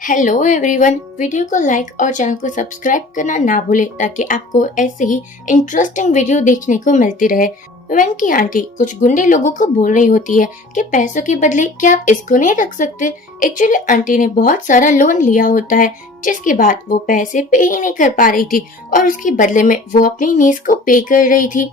Hello everyone, video को like और channel को सब्सक्राइब करना ना भूलें ताकि आपको ऐसे ही इंटरेस्टिंग वीडियो देखने को मिलती रहे। वेन की आंटी कुछ गुंडे लोगों को बोल रही होती है कि पैसों के बदले क्या आप इसको नहीं रख सकते। एक्चुअली आंटी ने बहुत सारा लोन लिया होता है जिसके बाद वो पैसे पे ही नहीं कर पा रही थी और उसके बदले में वो अपनी नीस को पे कर रही थी।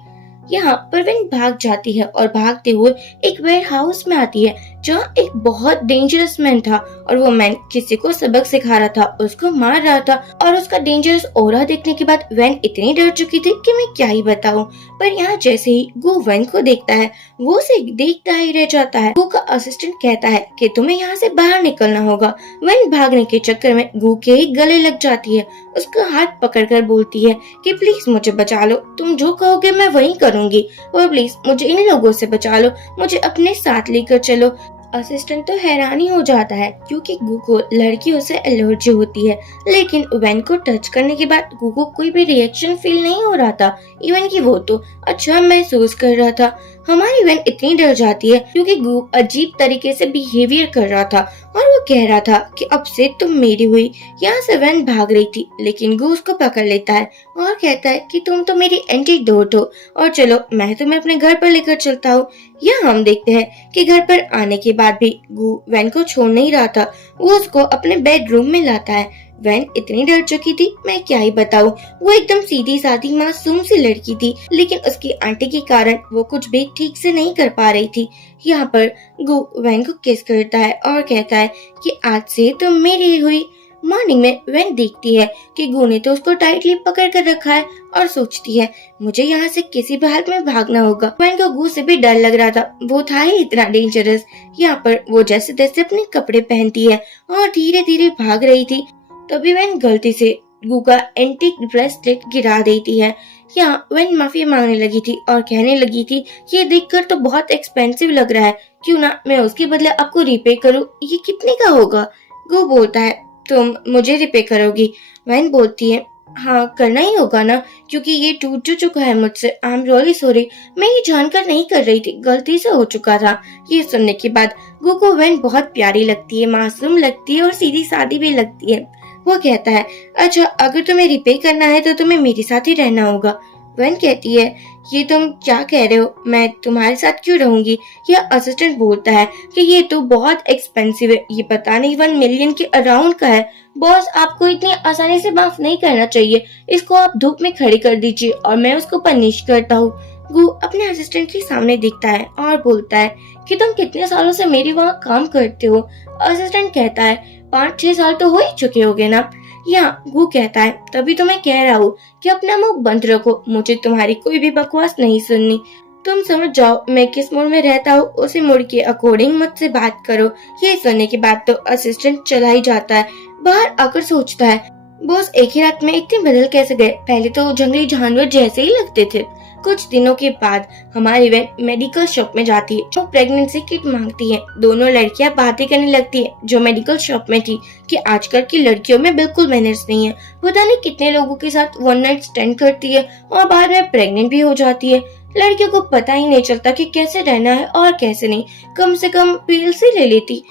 यहाँ परवीन भाग जाती है और भागते हुए एक वेयर हाउस में आती है जहाँ एक बहुत डेंजरस मैन था और वो मैन किसी को सबक सिखा रहा था, उसको मार रहा था और उसका डेंजरस ऑरा देखने के बाद वैन इतनी डर चुकी थी कि मैं क्या ही बताऊं। पर यहाँ जैसे ही गू वैन को देखता है वो उसे देखता ही रह जाता है। गू का असिस्टेंट कहता है कि तुम्हें यहाँ से बाहर निकलना होगा। वैन भागने के चक्कर में गू के ही गले लग जाती है, उसका हाथ पकड़कर बोलती है कि प्लीज मुझे बचा लो, तुम जो कहोगे मैं वही करूंगी और प्लीज मुझे इन लोगों से बचा लो, मुझे अपने साथ लेकर चलो। असिस्टेंट तो हैरानी हो जाता है क्योंकि गू को लड़कियों से एलर्जी होती है, लेकिन वैन को टच करने के बाद गू को कोई भी रिएक्शन फील नहीं हो रहा था, इवन कि वो तो अच्छा महसूस कर रहा था। हमारी वैन इतनी डर जाती है क्योंकि गू अजीब तरीके से बिहेवियर कर रहा था और वो कह रहा था कि अब से तुम मेरी हुई। यहाँ से वैन भाग रही थी लेकिन गू उसको पकड़ लेता है और कहता है कि तुम तो मेरी एंटीडोट हो और चलो मैं तुम्हें अपने घर पर लेकर चलता हूँ। यहाँ हम देखते हैं कि घर पर आने के बाद भी गू वैन को छोड़ नहीं रहा था, वो उसको अपने बेडरूम में लाता है। वैन इतनी डर चुकी थी मैं क्या ही बताऊं, वो एकदम सीधी सादी मासूम सी लड़की थी लेकिन उसकी आंटी के कारण वो कुछ भी ठीक से नहीं कर पा रही थी। यहाँ पर गू वैन को किस करता है और कहता है कि आज से तुम मेरी हुई। मॉर्निंग में वैन देखती है कि गू ने तो उसको टाइटली पकड़ कर रखा है और सोचती है मुझे यहाँ से किसी भी हालत में भागना होगा। वैन को गू से भी डर लग रहा था, वो था ही इतना डेंजरस। यहाँ पर वो जैसे तैसे अपने कपड़े पहनती है और धीरे धीरे भाग रही थी, तभी वैन गलती से गू का एंटीक ब्रेसलेट गिरा देती है। यहाँ वैन माफी मांगने लगी थी और कहने लगी थी ये देखकर तो बहुत एक्सपेंसिव लग रहा है, क्यों ना मैं उसके बदले आपको रिपे करूँ, ये कितने का होगा। गू बोलता है तुम मुझे रिपे करोगी। वैन बोलती है हाँ करना ही होगा ना, क्योंकि ये टूट जो चुका है मुझसे। आई एम रियली सॉरी, मैं ये जानकर नहीं कर रही थी, गलती से हो चुका था। ये सुनने के बाद गू को वैन बहुत प्यारी लगती है, मासूम लगती है और सीधी सादी भी लगती है। वो कहता है अच्छा अगर तुम्हें रिपे करना है तो तुम्हें मेरे साथ ही रहना होगा। वैन कहती है ये तुम क्या कह रहे हो, मैं तुम्हारे साथ क्यों रहूंगी। यह असिस्टेंट बोलता है कि ये तो बहुत एक्सपेंसिव है, ये पता नहीं 1 मिलियन के अराउंड का है। बॉस आपको इतनी आसानी से माफ नहीं करना चाहिए, इसको आप धूप में खड़ी कर दीजिए और मैं उसको पनिश करता हूँ। गू अपने असिस्टेंट के सामने दिखता है और बोलता है कि तुम कितने सालों से मेरे वहाँ काम करते हो। असिस्टेंट कहता है 5-6 साल तो हो ही चुके होगे ना। यहाँ गू कहता है तभी तो मैं कह रहा हूँ कि अपना मुंह बंद रखो, मुझे तुम्हारी कोई भी बकवास नहीं सुननी। तुम समझ जाओ मैं किस मूड में रहता हूँ, उसी मूड के अकॉर्डिंग मुझसे बात करो। ये सुनने के बाद तो असिस्टेंट चला ही जाता है। बाहर आकर सोचता है बॉस एक ही रात में इतने बदल कैसे गए, पहले तो जंगली जानवर जैसे ही लगते थे। कुछ दिनों के बाद हमारी वैन मेडिकल शॉप में जाती है जो प्रेगनेंसी किट मांगती है। दोनों लड़कियां बातें करने लगती है जो मेडिकल शॉप में थी कि आजकल की लड़कियों में बिल्कुल मैनर्स नहीं है, पता नहीं कितने लोगों के साथ 1 नाइट स्टैंड करती है और बाद में प्रेग्नेंट भी हो जाती है। लड़कियों को पता ही नहीं चलता कि कैसे रहना है और कैसे नहीं, कम से कम पिल्स ही ले लेती।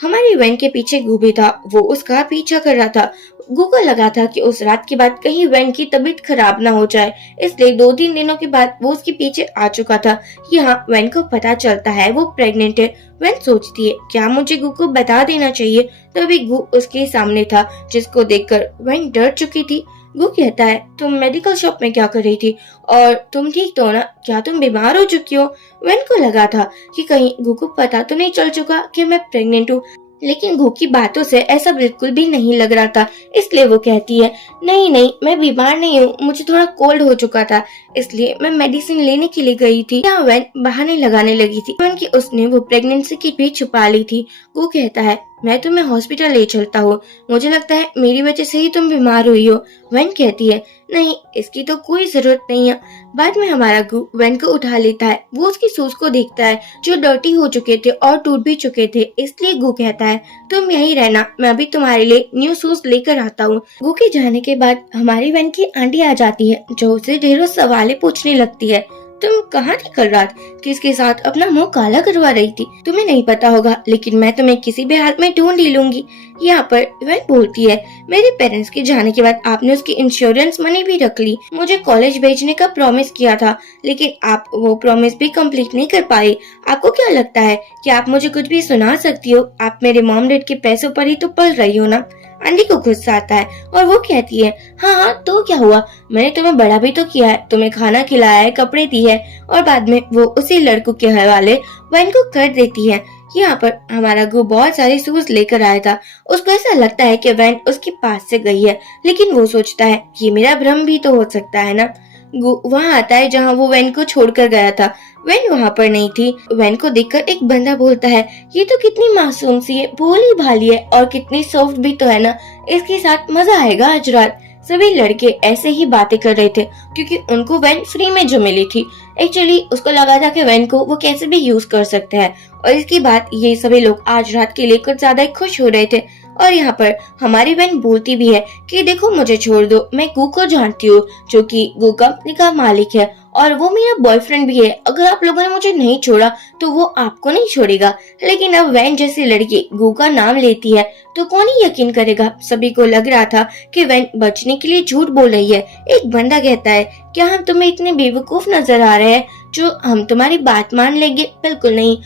हमारी वैन के पीछे गू भी था, वो उसका पीछा कर रहा था। गू को लगा था कि उस रात के बाद कहीं वैन की तबीयत खराब ना हो जाए, इसलिए 2-3 दिनों के बाद वो उसके पीछे आ चुका था। यहाँ वैन को पता चलता है वो प्रेग्नेंट है। वैन सोचती है क्या मुझे गू को बता देना चाहिए, तभी गू उसके सामने था जिसको देखकर वैन डर चुकी थी। गू कहता है तुम मेडिकल शॉप में क्या कर रही थी और तुम ठीक तो हो ना, क्या तुम बीमार हो चुकी हो। वैन को लगा था कि कहीं गू को पता तो नहीं चल चुका कि मैं प्रेग्नेंट हूँ, लेकिन गू की बातों से ऐसा बिल्कुल भी नहीं लग रहा था, इसलिए वो कहती है नहीं नहीं मैं बीमार नहीं हूँ, मुझे थोड़ा कोल्ड हो चुका था इसलिए मैं मेडिसिन लेने के लिए गई थी। यहाँ वैन बहाने लगाने लगी थी क्योंकि उसने वो प्रेगनेंसी किट भी छुपा ली थी। वो कहता है मैं तुम्हें हॉस्पिटल ले चलता हूँ, मुझे लगता है मेरी वजह से ही तुम बीमार हुई हो। वैन कहती है नहीं इसकी तो कोई जरूरत नहीं है। बाद में हमारा गू वैन को उठा लेता है, वो उसकी शूज को देखता है जो डर्टी हो चुके थे और टूट भी चुके थे, इसलिए गू कहता है तुम यहीं रहना, मैं अभी तुम्हारे लिए न्यू शूज लेकर आता हूँ। गू के जाने के बाद हमारी वैन की आंटी आ जाती है जो उसे ढेरों सवालें पूछने लगती है। तुम कहाँ थी कल रात? किसके साथ अपना मुंह काला करवा रही थी? तुम्हें नहीं पता होगा, लेकिन मैं तुम्हें किसी भी हाल में ढूंढ ही लूंगी। यहाँ पर वैन बोलती है, मेरे पेरेंट्स के जाने के बाद आपने उसकी इंश्योरेंस मनी भी रख ली। मुझे कॉलेज भेजने का प्रॉमिस किया था, लेकिन आप वो प्रॉमिस भी कंप्लीट नहीं कर पाए। आपको क्या लगता है कि आप मुझे कुछ भी सुना सकती हो? आप मेरे मॉम डैड के पैसों पर ही तो पल रही हो ना। आंटी को गुस्सा आता है और वो कहती है, हाँ हाँ तो क्या हुआ, मैंने तुम्हें बड़ा भी तो किया है, तुम्हें खाना खिलाया है, कपड़े दिए है। और बाद में वो उसी लड़कों के हवाले वैन को कर देती है। यहाँ पर हमारा गु बहुत सारे शूज लेकर आया था। उसको ऐसा लगता है कि वैन उसके पास से गई है, लेकिन वो सोचता है ये मेरा भ्रम भी तो हो सकता है ना। गु वहाँ आता है जहाँ वो वैन को छोड़कर गया था। वैन वहाँ पर नहीं थी। वैन को देखकर एक बंदा बोलता है, ये तो कितनी मासूम सी है, भोली भाली है और कितनी सॉफ्ट भी तो है ना, इसके साथ मजा आएगा आज रात। सभी लड़के ऐसे ही बातें कर रहे थे क्योंकि उनको वैन फ्री में जो मिली थी। एक्चुअली उसको लगा था कि वैन को वो कैसे भी यूज कर सकते हैं, और इसकी बात ये सभी लोग आज रात के लिए कुछ ज्यादा खुश हो रहे थे। और यहाँ पर हमारी बहन बोलती भी है कि देखो मुझे छोड़ दो, मैं गू को जानती हूँ जो कि गू कंपनी का मालिक है और वो मेरा बॉयफ्रेंड भी है। अगर आप लोगों ने मुझे नहीं छोड़ा तो वो आपको नहीं छोड़ेगा। लेकिन अब वैन जैसी लड़की गू का नाम लेती है तो कौन ही यकीन करेगा। सभी को लग रहा था कि वैन बचने के लिए झूठ बोल रही है। एक बंदा कहता है, क्या हम तुम्हें इतने बेवकूफ नजर आ रहे हैं जो हम तुम्हारी बात मान लेंगे? बिल्कुल नहीं।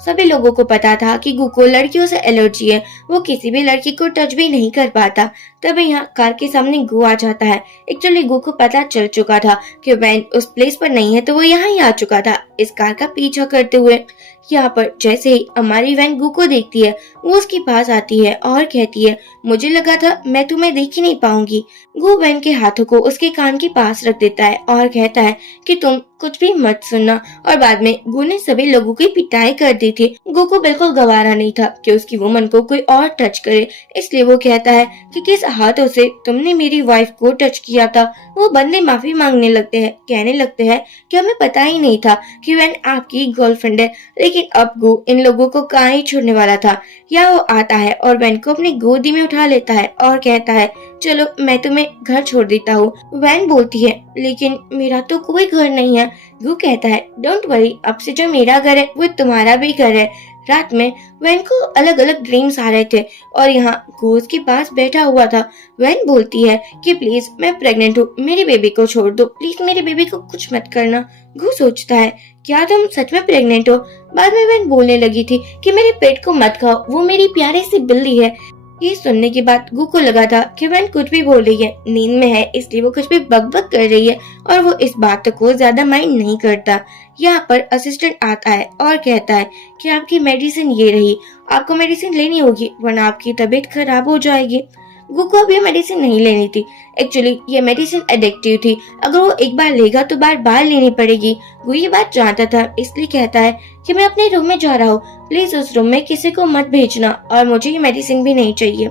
सभी लोगों को पता था कि गू को लड़कियों से एलर्जी है, वो किसी भी लड़की को टच भी नहीं कर पाता। तभी यहाँ कार के सामने गू आ जाता है। एक्चुअली गू को पता चल चुका था कि वैन उस प्लेस पर नहीं है, तो वो यहाँ ही आ चुका था इस कार का पीछा करते हुए। यहाँ पर जैसे ही हमारी वैन गू को देखती है, वो उसके पास आती है और कहती है, मुझे लगा था मैं तुम्हें देख ही नहीं पाऊंगी। गू वैन के हाथों को उसके कान के पास रख देता है और कहता है कि तुम कुछ भी मत सुनना। और बाद में गू ने सभी लोगों की पिटाई कर दी थी। गू को बिल्कुल गवारा नहीं था कि उसकी वुमन को कोई और टच करे, इसलिए वो कहता है कि किस हाथों से तुमने मेरी वाइफ को टच किया था। वो बंदे माफी मांगने लगते हैं, कहने लगते हैं कि हमें पता ही नहीं था कि वैन आपकी गर्लफ्रेंड है। लेकिन अब गू इन लोगों को कहाँ ही छोड़ने वाला था। या वो आता है और वैन को अपनी गोदी में उठा लेता है और कहता है, चलो मैं तुम्हें घर छोड़ देता हूँ। वैन बोलती है, लेकिन मेरा तो कोई घर नहीं है। गू कहता है, डोंट वरी, अब से जो मेरा घर है वो तुम्हारा भी घर है। रात में वैन को अलग अलग ड्रीम्स आ रहे थे और यहाँ गू उसके पास बैठा हुआ था। वैन बोलती है कि प्लीज मैं प्रेग्नेंट हूँ, मेरी बेबी को छोड़ दो, प्लीज मेरी बेबी को कुछ मत करना। गू सोचता है, क्या तुम सच में प्रेग्नेंट हो? बाद में वैन बोलने लगी थी कि मेरे पेट को मत खाओ, वो मेरी प्यारी सी बिल्ली है। ये सुनने के बाद गू को लगा था कि वैन कुछ भी बोल रही है, नींद में है इसलिए वो कुछ भी बकबक कर रही है और वो इस बात को ज्यादा माइंड नहीं करता। यहाँ पर असिस्टेंट आता है और कहता है कि आपकी मेडिसिन ये रही, आपको मेडिसिन लेनी होगी वरना आपकी तबीयत खराब हो जाएगी। गू को अब ये मेडिसिन नहीं लेनी थी। एक्चुअली ये मेडिसिन एडिक्टिव थी, अगर वो एक बार लेगा तो बार बार लेनी पड़ेगी। गू ये बात जानता था, इसलिए कहता है कि मैं अपने रूम में जा रहा हूँ, प्लीज उस रूम में किसी को मत भेजना और मुझे ये मेडिसिन भी नहीं चाहिए।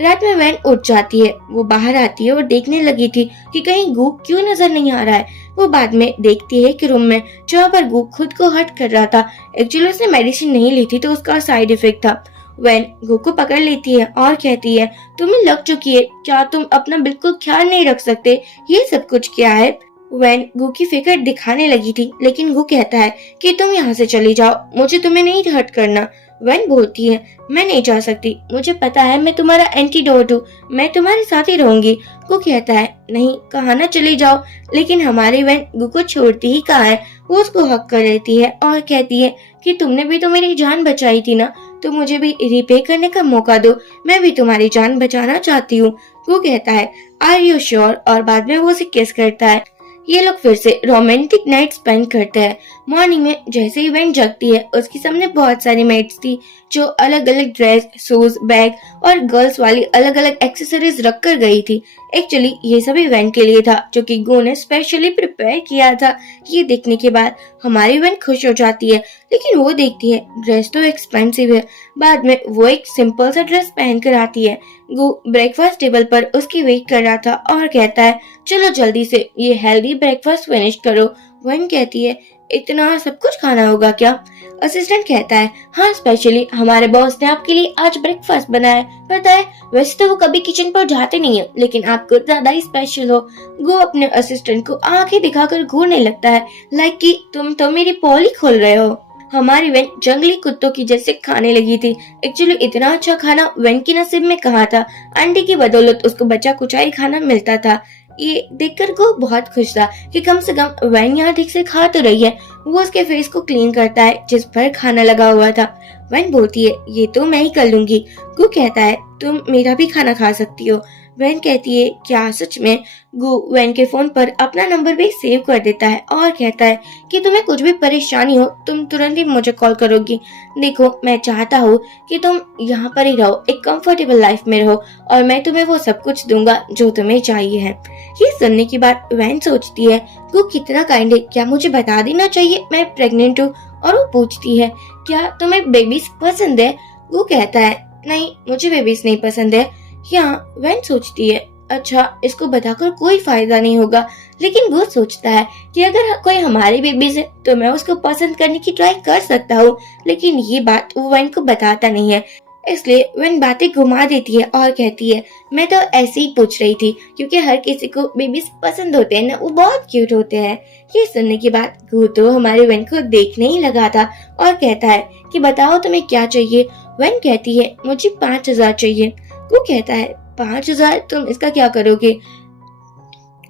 रात में वैन उठ जाती है, वो बाहर आती है और देखने लगी थी कि कहीं गू क्यों नजर नहीं आ रहा है। वो बाद में देखती है कि रूम में जहाँ पर गू खुद को हर्ट कर रहा था, एक्चुअली उसने मेडिसिन नहीं ली थी तो उसका साइड इफेक्ट था। वैन गू को पकड़ लेती है और कहती है, तुम्हें लग चुकी है, क्या तुम अपना बिल्कुल ख्याल नहीं रख सकते? ये सब कुछ क्या है? वैन गू की फिक्र दिखाने लगी थी, लेकिन गू कहता है कि तुम यहाँ से चली जाओ, मुझे तुम्हें नहीं हर्ट करना। वैन बोलती है, मैं नहीं जा सकती, मुझे पता है मैं तुम्हारा एंटीडोट हूँ, मैं तुम्हारे साथ ही रहूंगी। गू कहता है, नहीं कहा ना चली जाओ, लेकिन हमारी वैन गू को छोड़ती ही कहाँ है। वो उसको हक कर लेती है और कहती है कि तुमने भी तो मेरी जान बचाई थी ना, तो मुझे भी रिपे करने का मौका दो, मैं भी तुम्हारी जान बचाना चाहती हूँ। गू कहता है, आर यू श्योर? और बाद में वो उसे किस करता है। ये लोग फिर से रोमांटिक नाइट स्पेंड करते हैं। मॉर्निंग में जैसे ही वैन जगती है, उसके सामने बहुत सारी मेट्स थी जो अलग अलग ड्रेस, शूज, बैग और गर्ल्स वाली अलग अलग एक्सेसरीज रख कर गई थी। एक्चुअली ये सभी वैन के लिए था जो कि गू ने स्पेशली प्रिपेयर किया था। ये देखने के बाद हमारी वैन खुश हो जाती है, लेकिन वो देखती है ड्रेस तो एक्सपेंसिव है। बाद में वो एक सिंपल सा ड्रेस पहन कर आती है। गू ब्रेकफास्ट टेबल पर उसकी वेट कर रहा था और कहता है, चलो जल्दी से ये हेल्दी ब्रेकफास्ट फिनिश करो। वन कहती है, इतना सब कुछ खाना होगा क्या? असिस्टेंट कहता है, हाँ, स्पेशली हमारे बॉस ने आपके लिए आज ब्रेकफास्ट बनाया है। पता है, वैसे तो वो कभी किचन पर जाते नहीं है, लेकिन आप कुछ ज्यादा ही स्पेशल हो। वो अपने असिस्टेंट को आंखें दिखाकर घूरने लगता है, लाइक कि तुम तो मेरी पोल ही खोल रहे हो। हमारी वेन जंगली कुत्तों की जैसे खाने लगी थी। एक्चुअली इतना अच्छा खाना वेन की नसीब में कहाँ था। आंटी की बदौलत उसको बचा कुचाई खाना मिलता था। ये देखकर वो बहुत खुश था कि कम से कम वैन यहाँ ठीक से खा तो रही है। वो उसके फेस को क्लीन करता है जिस पर खाना लगा हुआ था। वैन बोलती है, ये तो मैं ही कर लूंगी। गु कहता है, तुम मेरा भी खाना खा सकती हो। वैन कहती है, क्या सच में? गु वैन के फोन पर अपना नंबर भी सेव कर देता है और कहता है कि तुम्हें कुछ भी परेशानी हो तुम तुरंत ही मुझे कॉल करोगी। देखो, मैं चाहता हूँ कि तुम यहाँ पर ही रहो, एक कंफर्टेबल लाइफ में रहो, और मैं तुम्हें वो सब कुछ दूंगा जो तुम्हें चाहिए है। ये सुनने के बाद वैन सोचती है, गु कितना काइंड है, क्या मुझे बता देना चाहिए मैं प्रेग्नेंट हूँ? और वो पूछती है, क्या तुम्हें बेबीज पसंद है? गु कहता है, नहीं, मुझे बेबीज नहीं पसंद है। यहाँ वैन सोचती है, अच्छा, इसको बताकर कोई फायदा नहीं होगा। लेकिन वो सोचता है कि अगर कोई हमारी बेबीज है तो मैं उसको पसंद करने की ट्राई कर सकता हूँ। लेकिन ये बात वो वैन को बताता नहीं है, इसलिए वैन बातें घुमा देती है और कहती है, मैं तो ऐसे ही पूछ रही थी क्योंकि हर किसी को बेबीज पसंद होते हैं ना, वो बहुत क्यूट होते हैं। ये सुनने के बाद गु तो हमारे वैन को देखने ही लगा था और कहता है कि बताओ तुम्हें क्या चाहिए। वैन कहती है, मुझे 5,000 चाहिए। वो कहता है, 5,000? तुम इसका क्या करोगे?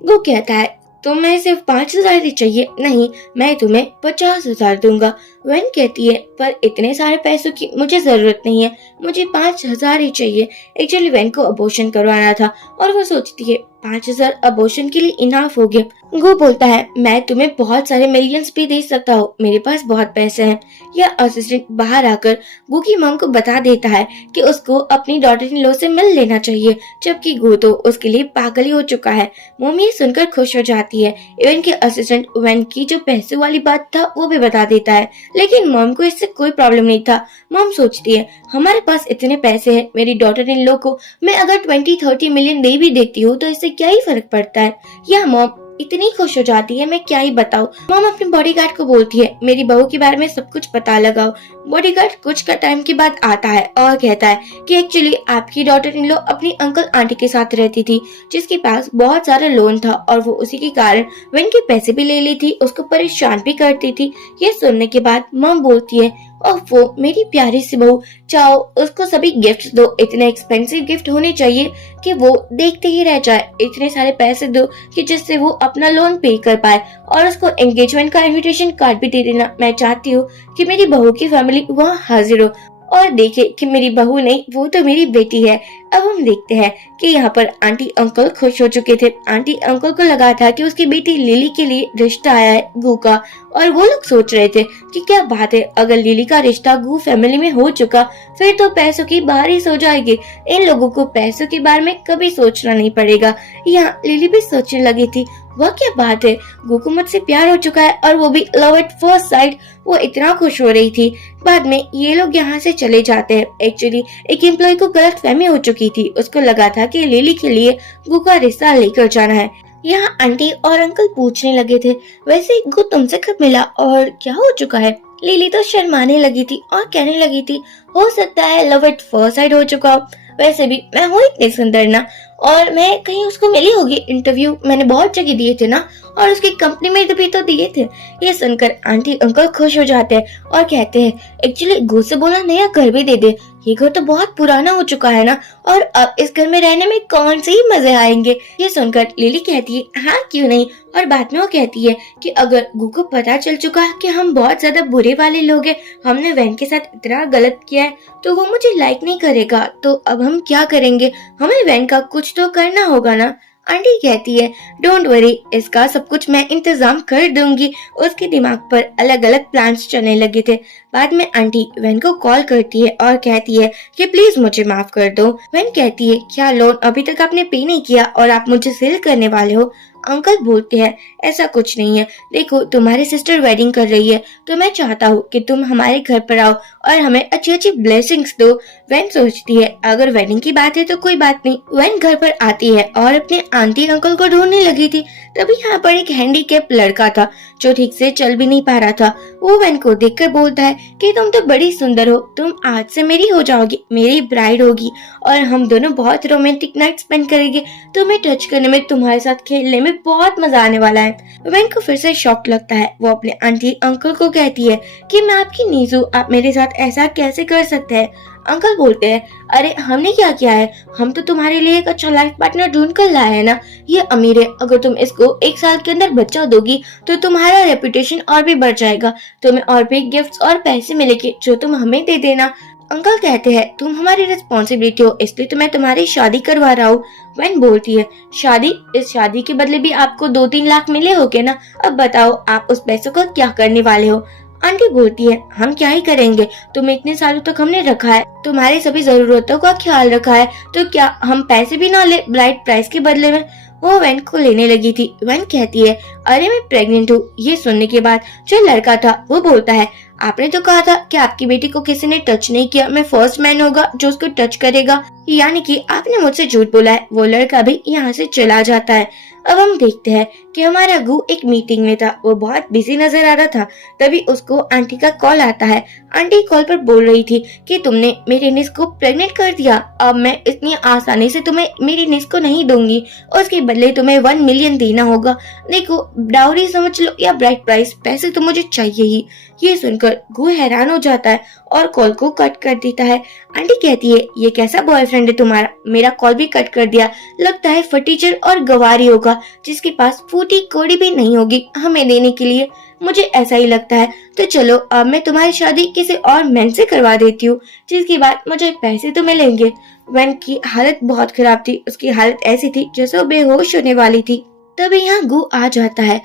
वो कहता है, तुम्हें सिर्फ 5,000 ही चाहिए? नहीं, मैं तुम्हें 50,000 दूंगा। वैन कहती है, पर इतने सारे पैसों की मुझे जरूरत नहीं है, मुझे 5,000 ही चाहिए। एक्चुअली वैन को अबॉर्शन करवाना था और वो सोचती है 5,000 अबॉर्शन के लिए इनाफ हो गया। गो बोलता है, मैं तुम्हें बहुत सारे मिलियंस भी दे सकता हूँ, मेरे पास बहुत पैसे हैं। यह असिस्टेंट बाहर आकर गो की मॉम को बता देता है कि उसको अपनी डॉटर इन लॉ से मिल लेना चाहिए, जबकि गो तो उसके लिए पागल ही हो चुका है। मॉम ये सुनकर खुश हो जाती है। इवन के असिस्टेंट वैन की जो पैसे वाली बात था वो भी बता देता है, लेकिन मॉम को इससे कोई प्रॉब्लम नहीं था। मॉम सोचती है, हमारे पास इतने पैसे हैं, मेरी डॉटर इन लॉ को मैं अगर 20-30 मिलियन दे भी देती हूँ तो इससे क्या ही फर्क पड़ता है। यह मॉम इतनी खुश हो जाती है, मैं क्या ही बताऊं। मॉम अपने बॉडीगार्ड को बोलती है, मेरी बहू के बारे में सब कुछ पता लगाओ। बॉडीगार्ड कुछ का टाइम के बाद आता है और कहता है कि एक्चुअली आपकी डॉटर इन लॉ अपनी अंकल आंटी के साथ रहती थी, जिसके पास बहुत सारा लोन था और वो उसी के कारण वैन के पैसे भी ले ली थी, उसको परेशान भी करती थी। ये सुनने के बाद मॉम बोलती है, ओफो मेरी प्यारी सी बहू, चाहो उसको सभी गिफ्ट दो, इतने एक्सपेंसिव गिफ्ट होने चाहिए कि वो देखते ही रह जाए। इतने सारे पैसे दो कि जिससे वो अपना लोन पे कर पाए, और उसको एंगेजमेंट का इनविटेशन कार्ड भी दे देना। मैं चाहती हूँ कि मेरी बहू की फैमिली वहाँ हाजिर हो और देखे कि मेरी बहू नहीं, वो तो मेरी बेटी है। अब हम देखते हैं कि यहाँ पर आंटी अंकल खुश हो चुके थे। आंटी अंकल को लगा था कि उसकी बेटी लिली के लिए रिश्ता आया है गू का, और वो लोग सोच रहे थे कि क्या बात है, अगर लिली का रिश्ता गू फैमिली में हो चुका फिर तो पैसों की बारिश हो जाएगी, इन लोगों को पैसों के बारे में कभी सोचना नहीं पड़ेगा। यहाँ लिली भी सोचने लगी थी, वह क्या बात है, गू को मुझसे प्यार हो चुका है और वो भी लव एट फर्स्ट साइट। वो इतना खुश हो रही थी। बाद में ये लोग यहाँ से चले जाते हैं। एक्चुअली एक एम्प्लॉय को गलतफहमी हो चुकी थी, उसको लगा था कि लिली के लिए गू का रिश्ता लेकर जाना है। यहाँ आंटी और अंकल पूछने लगे थे, वैसे गू तुमसे कब मिला और क्या हो चुका है? लिली तो शर्माने लगी थी और कहने लगी थी, हो सकता है लव एट फर्स्ट साइट हो चुका हो, वैसे भी मैं हूँ इतनी सुंदर ना, और मैं कहीं उसको मिली होगी, इंटरव्यू मैंने बहुत जगह दिए थे ना, और उसकी कंपनी में भी तो दिए थे। ये सुनकर आंटी अंकल खुश हो जाते हैं और कहते हैं, एक्चुअली गो से बोला नया घर भी दे दे, ये घर तो बहुत पुराना हो चुका है ना, और अब इस घर में रहने में कौन से ही मजे आएंगे। ये सुनकर लिली कहती है, हाँ क्यों नहीं, और बाद में वो कहती है कि अगर गू को पता चल चुका है कि हम बहुत ज्यादा बुरे वाले लोग हैं, हमने वैन के साथ इतना गलत किया है, तो वो मुझे लाइक नहीं करेगा, तो अब हम क्या करेंगे, हमें वैन का कुछ तो करना होगा ना। आंटी कहती है, डोंट वरी, इसका सब कुछ मैं इंतजाम कर दूंगी। उसके दिमाग पर अलग अलग प्लान्स चलने लगे थे। बाद में आंटी वैन को कॉल करती है और कहती है कि प्लीज मुझे माफ कर दो। वैन कहती है क्या लोन अभी तक आपने पे नहीं किया और आप मुझे सेल करने वाले हो? अंकल बोलते हैं ऐसा कुछ नहीं है, देखो तुम्हारी सिस्टर वेडिंग कर रही है तो मैं चाहता हूँ कि तुम हमारे घर पर आओ और हमें अच्छी अच्छी ब्लेसिंग्स दो। वैन सोचती है अगर वेडिंग की बात है तो कोई बात नहीं। वैन घर पर आती है और अपने आंटी अंकल को ढूंढने लगी थी। तभी यहाँ पर एक हैंडीकैप लड़का था जो ठीक से चल भी नहीं पा रहा था। वो वैन को देखकर बोलता है कि तुम तो बड़ी सुंदर हो, तुम आज से मेरी हो जाओगी, मेरी ब्राइड होगी और हम दोनों बहुत रोमांटिक नाइट स्पेंड करेंगे। तुम्हें टच करने में, तुम्हारे साथ खेलने में बहुत मजा आने वाला है। वैन को फिर से शॉक लगता है। वो अपने आंटी अंकल को कहती है कि मैं आपकी नीज हूँ, आप मेरे साथ ऐसा कैसे कर सकते हैं? अंकल बोलते हैं अरे हमने क्या किया है, हम तो तुम्हारे लिए एक अच्छा लाइफ पार्टनर ढूंढ कर लाए हैं ना। ये अमीर है, अगर तुम इसको 1 साल के अंदर बच्चा दोगी तो तुम्हारा रेपुटेशन और भी बढ़ जाएगा, तुम्हें और भी गिफ्ट्स और पैसे मिलेंगे जो तुम हमें दे देना। अंकल कहते हैं तुम हमारी रिस्पॉन्सिबिलिटी हो, इसलिए तो मैं तुम्हारी शादी करवा रहा हूँ। वैन बोलती है शादी? इस शादी के बदले भी आपको 2-3 लाख मिले होगे ना, अब बताओ आप उस पैसों का क्या करने वाले हो? आंटी बोलती है हम क्या ही करेंगे, तुम्हें इतने सालों तक हमने रखा है, तुम्हारी सभी जरूरतों का ख्याल रखा है, तो क्या हम पैसे भी ना ले ब्राइड प्राइस के बदले में? वो वैन को लेने लगी थी। वैन कहती है अरे मैं प्रेग्नेंट हूँ। ये सुनने के बाद जो लड़का था वो बोलता है आपने तो कहा था कि आपकी बेटी को किसी ने टच नहीं किया, मैं फर्स्ट मैन होगा जो उसको टच करेगा, यानी कि आपने मुझसे झूठ बोला है। वो लड़का भी यहाँ से चला जाता है। अब हम देखते हैं कि हमारा गु एक मीटिंग में था, वो बहुत बिजी नजर आ रहा था। तभी उसको आंटी का कॉल आता है। आंटी कॉल पर बोल रही थी कि तुमने मेरी निस को प्रेग्नेंट कर दिया, अब मैं इतनी आसानी से तुम्हें मेरी निस को नहीं दूंगी, उसके बदले तुम्हें 1 मिलियन देना होगा। देखो डाउरी समझ लो या ब्राइड प्राइस, पैसे तो मुझे चाहिए ही। ये सुनकर गु हैरान हो जाता है और कॉल को कट कर देता है। आंटी कहती है ये कैसा बॉयफ्रेंड है तुम्हारा, मेरा कॉल भी कट कर दिया, लगता है फटीचर और गवारी होगा जिसके पास फूटी कोड़ी भी नहीं होगी हमें देने के लिए, मुझे ऐसा ही लगता है। तो चलो अब मैं तुम्हारी शादी किसी और मैन से करवा देती हूँ, जिसके बाद मुझे पैसे तो मिलेंगे। वैन की हालत बहुत खराब थी, उसकी हालत ऐसी थी जैसे वो बेहोश होने वाली थी। तभी यहाँ गु आ जाता है।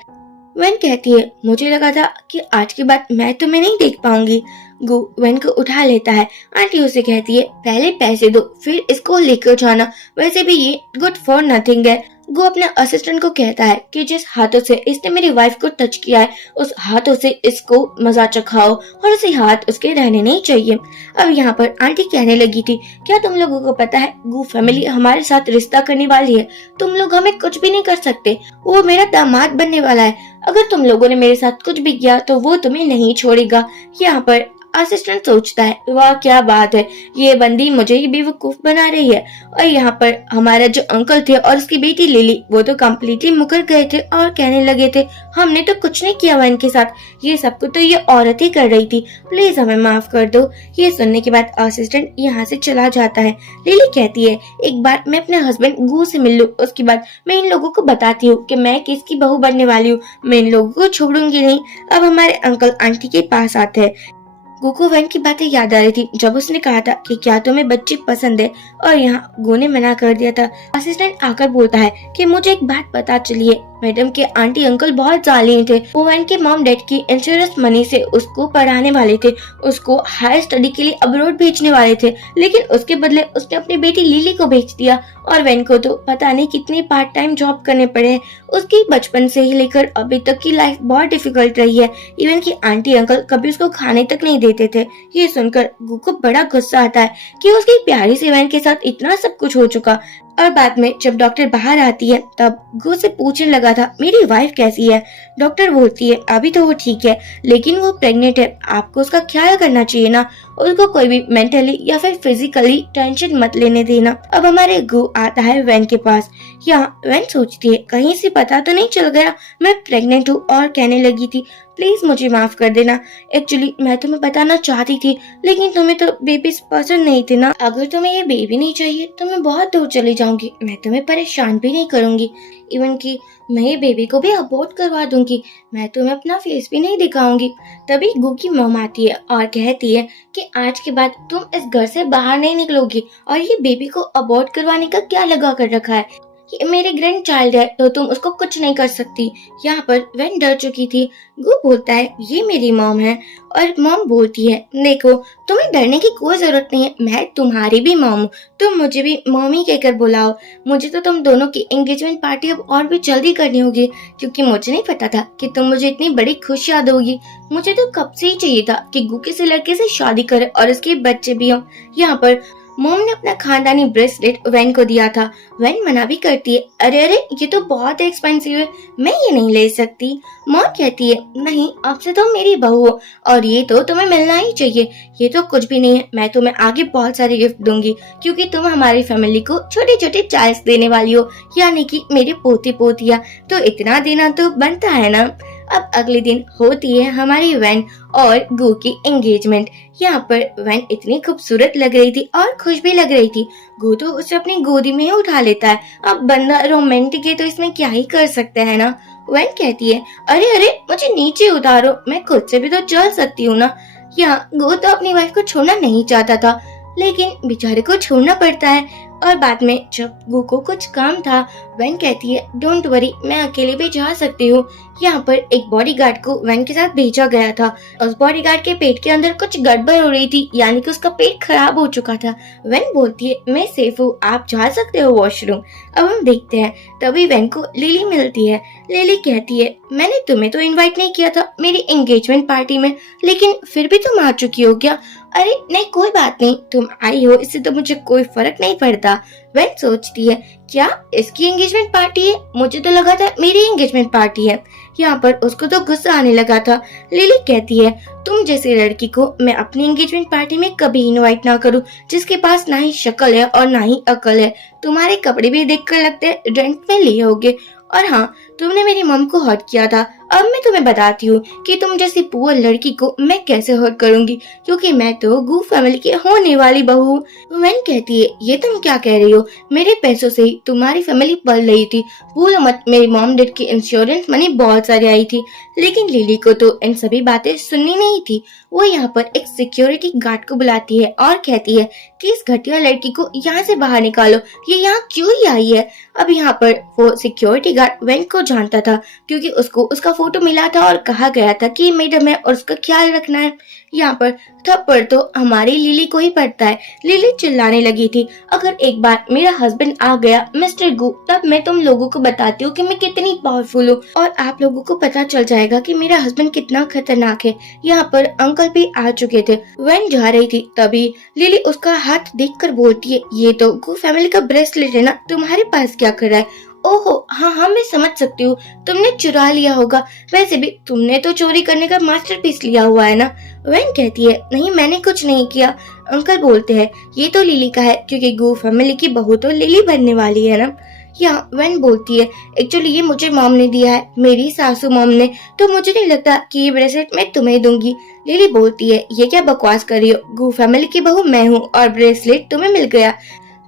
वैन कहती है मुझे लगा था कि आज के बाद मैं तुम्हें नहीं देख पाऊंगी। गु वैन को उठा लेता है। आंटी उसे कहती है पहले पैसे दो फिर इसको लेकर जाना, वैसे भी ये गुड फॉर नथिंग है। गु अपने असिस्टेंट को कहता है कि जिस हाथों से इसने मेरी वाइफ को टच किया है उस हाथों से इसको मजा चखाओ और उसे हाथ उसके रहने नहीं चाहिए। अब यहाँ पर आंटी कहने लगी थी क्या तुम लोगों को पता है गु फैमिली हमारे साथ रिश्ता करने वाली है, तुम लोग हमें कुछ भी नहीं कर सकते, वो मेरा दामाद बनने वाला है, अगर तुम लोगों ने मेरे साथ कुछ भी किया तो वो तुम्हें नहीं छोड़ेगा। यहाँ पर असिस्टेंट सोचता है वाह क्या बात है, ये बंदी मुझे ही बेवकूफ बना रही है। और यहाँ पर हमारा जो अंकल थे और उसकी बेटी लिली वो तो कम्प्लीटली मुकर गए थे और कहने लगे थे हमने तो कुछ नहीं किया हुआ इनके साथ, ये सब कुछ तो ये औरत ही कर रही थी, प्लीज हमें माफ कर दो। ये सुनने के बाद असिस्टेंट यहाँ से चला जाता है। लिली कहती है एक बार मैं अपने हस्बैंड गू से मिल लूं, उसके बाद मैं इन लोगों को बताती हूँ कि मैं किसकी बहू बनने वाली हूँ, मैं इन लोगों को छोड़ूंगी नहीं। अब हमारे अंकल आंटी के पास आते हैं। गु को वैन की बातें याद आ रही थी जब उसने कहा था कि क्या तुम्हें बच्चे पसंद है और यहाँ गु ने मना कर दिया था। असिस्टेंट आकर बोलता है कि मुझे एक बात पता चली है, मैडम के आंटी अंकल बहुत जालिम थे, वो वैन के मॉम डैड की इंश्योरेंस मनी से उसको पढ़ाने वाले थे, उसको हायर स्टडी के लिए अब्रॉड भेजने वाले थे, लेकिन उसके बदले उसने अपनी बेटी लिली को भेज दिया और वैन को तो पता नहीं कितने पार्ट टाइम जॉब करने पड़े हैं। उसकी बचपन से ही लेकर अभी तक की लाइफ बहुत डिफिकल्ट रही है, इवन की आंटी अंकल कभी उसको खाने तक नहीं देते थे। ये सुनकर गु को बड़ा गुस्सा आता है कि उसकी प्यारी सी वैन के साथ इतना सब कुछ हो चुका। और बाद में जब डॉक्टर बाहर आती है तब गु से पूछने लगा था मेरी वाइफ कैसी है। डॉक्टर बोलती है अभी तो वो ठीक है लेकिन वो प्रेग्नेंट है, आपको उसका ख्याल करना चाहिए ना, उसको कोई भी मेंटली या फिर फिजिकली टेंशन मत लेने देना। अब हमारे गु आता है वैन के पास। यहाँ वैन सोचती है कहीं से पता तो नहीं चल गया मैं प्रेग्नेंट हूँ, और कहने लगी थी प्लीज मुझे माफ कर देना, एक्चुअली मैं तुम्हें बताना चाहती थी लेकिन तुम्हें तो बेबीज पसंद नहीं थे ना, अगर तुम्हें ये बेबी नहीं चाहिए तो मैं बहुत दूर चली जाऊंगी, मैं तुम्हें परेशान भी नहीं करूंगी, इवन कि मैं ये बेबी को भी अबॉर्ट करवा दूंगी, मैं तुम्हें अपना फेस भी नहीं दिखाऊंगी। तभी गु की मॉम आती है और कहती है कि आज के बाद तुम इस घर से बाहर नहीं निकलोगी और ये बेबी को अबॉर्ट करवाने का क्या लगा कर रखा है। ये मेरे ग्रैंड चाइल्ड है तो तुम उसको कुछ नहीं कर सकती। यहाँ पर वैन डर चुकी थी। गु बोलता है ये मेरी मॉम है और मॉम बोलती है देखो तुम्हें डरने की कोई जरूरत नहीं है, मैं तुम्हारी भी मॉम हूँ, तुम मुझे भी मॉमी कहकर बुलाओ। मुझे तो तुम दोनों की एंगेजमेंट पार्टी अब और भी जल्दी करनी होगी क्योंकि मुझे नहीं पता था कि तुम मुझे इतनी बड़ी खुशियां दोगी। मुझे तो कब से ही चाहिए था कि गु किसी लड़के से शादी करे और उसके बच्चे भी हों। यहाँ पर मॉम ने अपना खानदानी ब्रेसलेट वैन को दिया था। वैन मना भी करती है, अरे अरे ये तो बहुत एक्सपेंसिव है, मैं ये नहीं ले सकती। मॉम कहती है नहीं आपसे तो मेरी बहू हो और ये तो तुम्हें मिलना ही चाहिए। ये तो कुछ भी नहीं है, मैं तुम्हें आगे बहुत सारे गिफ्ट दूंगी क्योंकि तुम हमारी फैमिली को छोटे छोटे चार्ज देने वाली हो, यानी कि मेरे पोती पोतिया, तो इतना देना तो बनता है ना। अब अगले दिन होती है हमारी वैन और गु की एंगेजमेंट। यहाँ पर वैन इतनी खूबसूरत लग रही थी और खुश भी लग रही थी। गु तो उसे अपनी गोदी में ही उठा लेता है। अब बंदा रोमांटिक है तो इसमें क्या ही कर सकते हैं ना। वैन कहती है अरे अरे मुझे नीचे उतारो, मैं खुद से भी तो चल सकती हूँ ना। यहाँ गु तो अपनी वाइफ को छोड़ना नहीं चाहता था लेकिन बेचारे को छोड़ना पड़ता है। और बाद में जब गु को कुछ काम था वैन कहती है डोंट वरी मैं अकेले भी जा सकती हूँ। यहाँ पर एक बॉडीगार्ड को वैन के साथ भेजा गया था। उस बॉडीगार्ड के पेट के अंदर कुछ गड़बड़ हो रही थी, यानी कि उसका पेट खराब हो चुका था। वैन बोलती है मैं सेफ हूँ, आप जा सकते हो वॉशरूम। अब हम देखते हैं तभी वैन को लिली मिलती है। लिली कहती है मैंने तुम्हें तो इनवाइट नहीं किया था मेरी एंगेजमेंट पार्टी में, लेकिन फिर भी तुम आ चुकी हो क्या? अरे नहीं कोई बात नहीं, तुम आई हो इससे तो मुझे कोई फर्क नहीं पड़ता। वैन सोचती है क्या इसकी एंगेजमेंट पार्टी है, मुझे तो लगा था मेरी एंगेजमेंट पार्टी है। यहाँ पर उसको तो गुस्सा आने लगा था। लिली कहती है तुम जैसी लड़की को मैं अपनी एंगेजमेंट पार्टी में कभी इनवाइट ना करूं, जिसके पास ना ही शक्ल है और ना ही अकल है। तुम्हारे कपड़े भी देखकर लगते हैं रेंट में लिए होगे, और हाँ तुमने मेरी मम को हर्ट किया था। अब मैं तुम्हें बताती हूँ कि तुम जैसी पुअर लड़की को मैं कैसे हर्ट करूंगी, क्योंकि मैं तो गू फैमिली की होने वाली बहू हूँ। वैन कहती है ये तुम क्या कह रही हो, मेरे पैसों से ही तुम्हारी फैमिली पल रही थी, भूलो मत मेरी मॉम डैड की इंश्योरेंस मनी बहुत सारी आई थी। लेकिन लिली को तो इन सभी बातें सुननी नहीं थी। वो यहाँ पर एक सिक्योरिटी गार्ड को बुलाती है और कहती है कि इस घटिया लड़की को यहाँ से बाहर निकालो, ये यहाँ क्यों ही आई है। अब यहाँ पर वो सिक्योरिटी गार्ड वैन को जानता था क्योंकि उसको उसका फोटो मिला था और कहा गया था कि मैडम है और उसका ख्याल रखना है। यहाँ पर थप्पड़ तो हमारी लिली को ही पड़ता है। लिली चिल्लाने लगी थी अगर एक बार मेरा हस्बैंड आ गया मिस्टर गू, तब मैं तुम लोगों को बताती हूँ कि मैं कितनी पावरफुल हूँ और आप लोगों को पता चल जाएगा कि मेरा हस्बैंड कितना खतरनाक है। यहाँ पर अंकल भी आ चुके थे। वैन जा रही थी तभी लिली उसका हाथ देखकर बोलती है ये तो गू फैमिली का ब्रेसलेट है ना, तुम्हारे पास क्या कर रहा है? ओहो हाँ हाँ मैं समझ सकती हूँ, तुमने चुरा लिया होगा, वैसे भी तुमने तो चोरी करने का मास्टरपीस लिया हुआ है ना। वैन कहती है नहीं मैंने कुछ नहीं किया। अंकल बोलते हैं ये तो लिली का है क्योंकि गू फैमिली की बहू तो लिली बनने वाली है ना। यहाँ वैन बोलती है एक्चुअली ये मुझे मॉम ने दिया है, मेरी सासू मॉम ने, तो मुझे नहीं लगता कि ये ब्रेसलेट मैं तुम्हें दूंगी। लिली बोलती है ये क्या बकवास कर रही हो, गू फैमिली की बहू मैं हूँ और ब्रेसलेट तुम्हें मिल गया।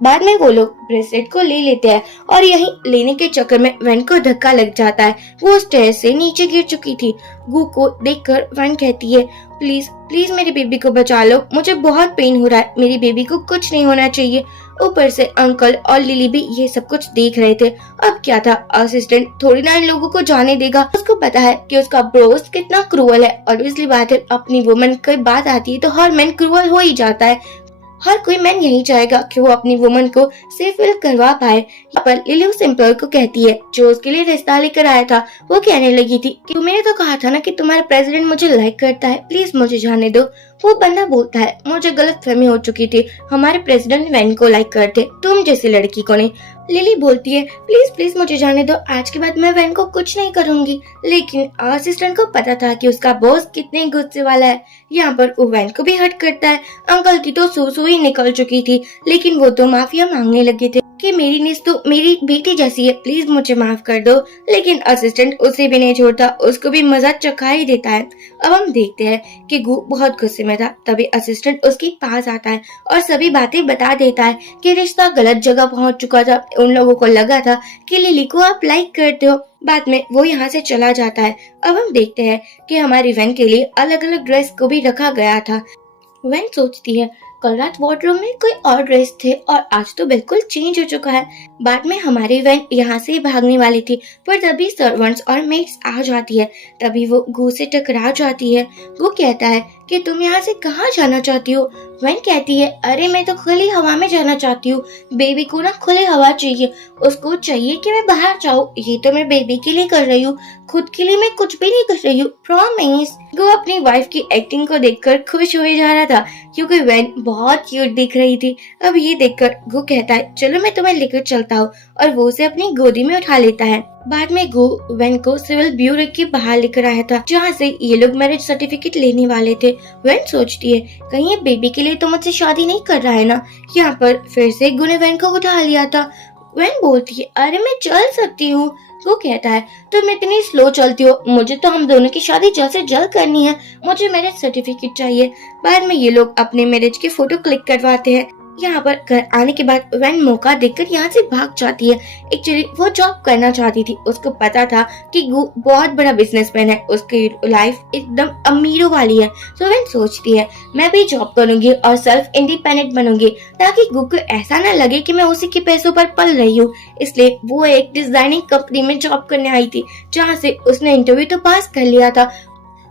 बाद में वो लोग ब्रेसलेट को ले लेते हैं और यहीं लेने के चक्कर में वैन को धक्का लग जाता है। वो स्टेयर से नीचे गिर चुकी थी। गू को देखकर वैन कहती है प्लीज प्लीज मेरी बेबी को बचा लो, मुझे बहुत पेन हो रहा है, मेरी बेबी को कुछ नहीं होना चाहिए। ऊपर से अंकल और लिली भी ये सब कुछ देख रहे थे। अब क्या था, असिस्टेंट थोड़ी ना इन लोगों को जाने देगा, उसको पता है कि उसका ब्रोस कितना क्रूअल है और इसलिए बात है अपनी वुमन की बात आती है तो हर मैन क्रूअल हो ही जाता है। हर कोई मैन यही चाहेगा कि वो अपनी वुमन को सेफ फील करवा पाए। यहाँ पर लिली उस एम्प्लॉय को कहती है जो उसके लिए रिश्ता लेकर आया था, वो कहने लगी थी कि तुमने तो कहा था ना कि तुम्हारा प्रेसिडेंट मुझे लाइक करता है, प्लीज मुझे जाने दो। वो बंदा बोलता है मुझे गलतफहमी हो चुकी थी, हमारे प्रेसिडेंट वैन को लाइक करते, तुम जैसी लड़की को नहीं। लिली बोलती है प्लीज प्लीज मुझे जाने दो, आज के बाद मैं वैन को कुछ नहीं करूंगी। लेकिन असिस्टेंट को पता था कि उसका बॉस कितने गुस्से वाला है। यहाँ पर वो वैन को भी हर्ट करता है। अंकल की तो सूसू ही निकल चुकी थी, लेकिन वो तो माफिया मांगने लगे थे कि मेरी निस तो मेरी बेटी जैसी है, प्लीज मुझे माफ कर दो। लेकिन असिस्टेंट उसे भी नहीं छोड़ता, उसको भी मजा चखा ही देता है। अब हम देखते हैं कि गू बहुत गुस्से में था। तभी असिस्टेंट उसके पास आता है और सभी बातें बता देता है कि रिश्ता गलत जगह पहुंच चुका था, उन लोगों को लगा था कि लिली को आप लाइक करते हो। बाद में वो यहाँ से चला जाता है। अब हम देखते हैं कि हमारी वैन के लिए अलग अलग ड्रेस को भी रखा गया था। वैन सोचती है कल रात वार्डरूम में कोई और ड्रेस थे और आज तो बिल्कुल चेंज हो चुका है। बाद में हमारी वैन यहाँ से ही भागने वाली थी, पर तभी सर्वेंट्स और मेड्स आ जाती है। तभी वो गू से टकरा जाती है। गू कहता है कि तुम यहाँ से कहाँ जाना चाहती हो? वैन कहती है, अरे मैं तो खुली हवा में जाना चाहती हूँ। बेबी को ना खुली हवा चाहिए, उसको चाहिए कि मैं बाहर जाऊँ। ये तो मैं बेबी के लिए कर रही हूँ, खुद के लिए मैं कुछ भी नहीं कर रही हूँ, प्रॉमिस। गो अपनी वाइफ की एक्टिंग को देखकर खुश हो जा रहा था, क्योंकि वैन बहुत क्यूट दिख रही थी। अब ये देखकर गो कहता है, चलो मैं तुम्हें लेकर चलता हूँ, और वो उसे अपनी गोदी में उठा लेता है। बाद में गो वैन को सिविल ब्यूरो के बाहर लेकर आया था, जहाँ से ये लोग मैरिज सर्टिफिकेट लेने वाले थे। वैन सोचती है, कहीं ये बेबी के लिए तो मुझसे शादी नहीं कर रहा है ना। यहाँ पर फिर से गो ने वैन को उठा लिया था। वैन बोलती है, अरे मैं चल सकती हूँ। वो कहता है, तुम इतनी स्लो चलती हो, मुझे तो हम दोनों की शादी जल्द से जल्द करनी है, मुझे मैरिज सर्टिफिकेट चाहिए। बाद में ये लोग अपने मैरिज के फोटो क्लिक करवाते हैं। यहाँ पर घर आने के बाद वैन मौका देखकर यहाँ से भाग जाती है। एक्चुअली वो जॉब करना चाहती थी, उसको पता था कि गू बहुत बड़ा बिजनेसमैन है, उसकी लाइफ एकदम अमीरों वाली है। तो वैन सोचती है, मैं भी जॉब करूंगी और सेल्फ इंडिपेंडेंट बनूंगी, ताकि गू को ऐसा ना लगे कि मैं उसी के पैसों पर पल रही हूँ। इसलिए वो एक डिजाइनिंग कंपनी में जॉब करने आई थी, जहाँ से उसने इंटरव्यू तो पास कर लिया था।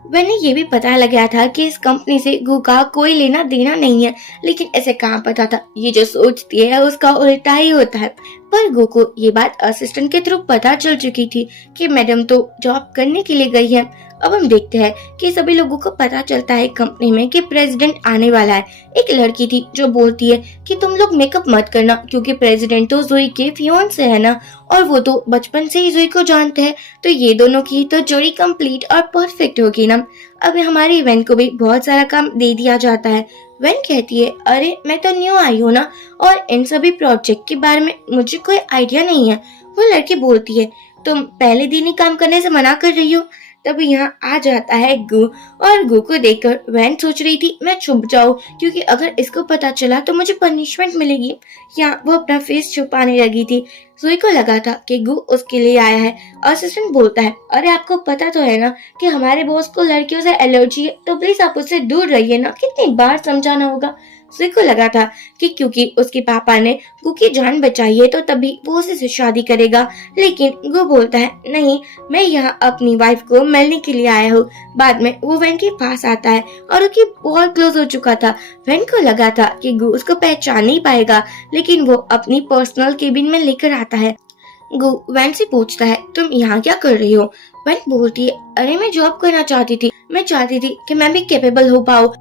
वैने ये भी पता लगा था कि इस कंपनी से गू का कोई लेना देना नहीं है, लेकिन ऐसे कहाँ पता था, ये जो सोचती है उसका उल्टा ही होता है। पर गू को ये बात असिस्टेंट के थ्रू पता चल चुकी थी कि मैडम तो जॉब करने के लिए गई है। अब हम देखते हैं कि सभी लोगों को पता चलता है कंपनी में कि प्रेसिडेंट आने वाला है। एक लड़की थी जो बोलती है कि तुम लोग मेकअप मत करना, क्योंकि प्रेसिडेंट तो जोई के फियांसे है ना, और वो तो बचपन से ही जोई को जानते हैं, तो ये दोनों की तो जोड़ी कंप्लीट और परफेक्ट होगी ना। अब हमारी वैन को भी बहुत सारा काम दे दिया जाता है। वैन कहती है, अरे मैं तो न्यू आई हूँ ना, और इन सभी प्रोजेक्ट के बारे में मुझे कोई आइडिया नहीं है। वो लड़की बोलती है, तुम पहले दिन ही काम करने से मना कर रही हो। तभी यहाँ आ जाता है गू, और गू को देखकर वैन सोच रही थी मैं छुप जाऊं, क्योंकि अगर इसको पता चला तो मुझे पनिशमेंट मिलेगी। यहाँ वो अपना फेस छुपाने लगी थी। जोई को लगा था कि गू उसके लिए आया है। असिस्टेंट बोलता है, अरे आपको पता तो है ना कि हमारे बॉस को लड़कियों से एलर्जी है, तो प्लीज आप उससे दूर रहिए ना, कितनी बार समझाना होगा। जोई को लगा था कि क्योंकि उसके पापा ने गू की जान बचाई है तो तभी वो उसी से शादी करेगा, लेकिन गू बोलता है, नहीं, मैं यहाँ अपनी वाइफ को मिलने के लिए आया हूँ। बाद में वो वैन के पास आता है और उसकी बहुत क्लोज हो चुका था। वैन को लगा था कि गू उसको पहचान नहीं पाएगा, लेकिन वो अपनी पर्सनल केबिन में लेकर आता है। गू वैन से पूछता है, तुम यहाँ क्या कर रही हो? वैन बोलती है, अरे मैं जॉब करना चाहती थी, मैं चाहती थी कि मैं भी कैपेबल हो पाऊँ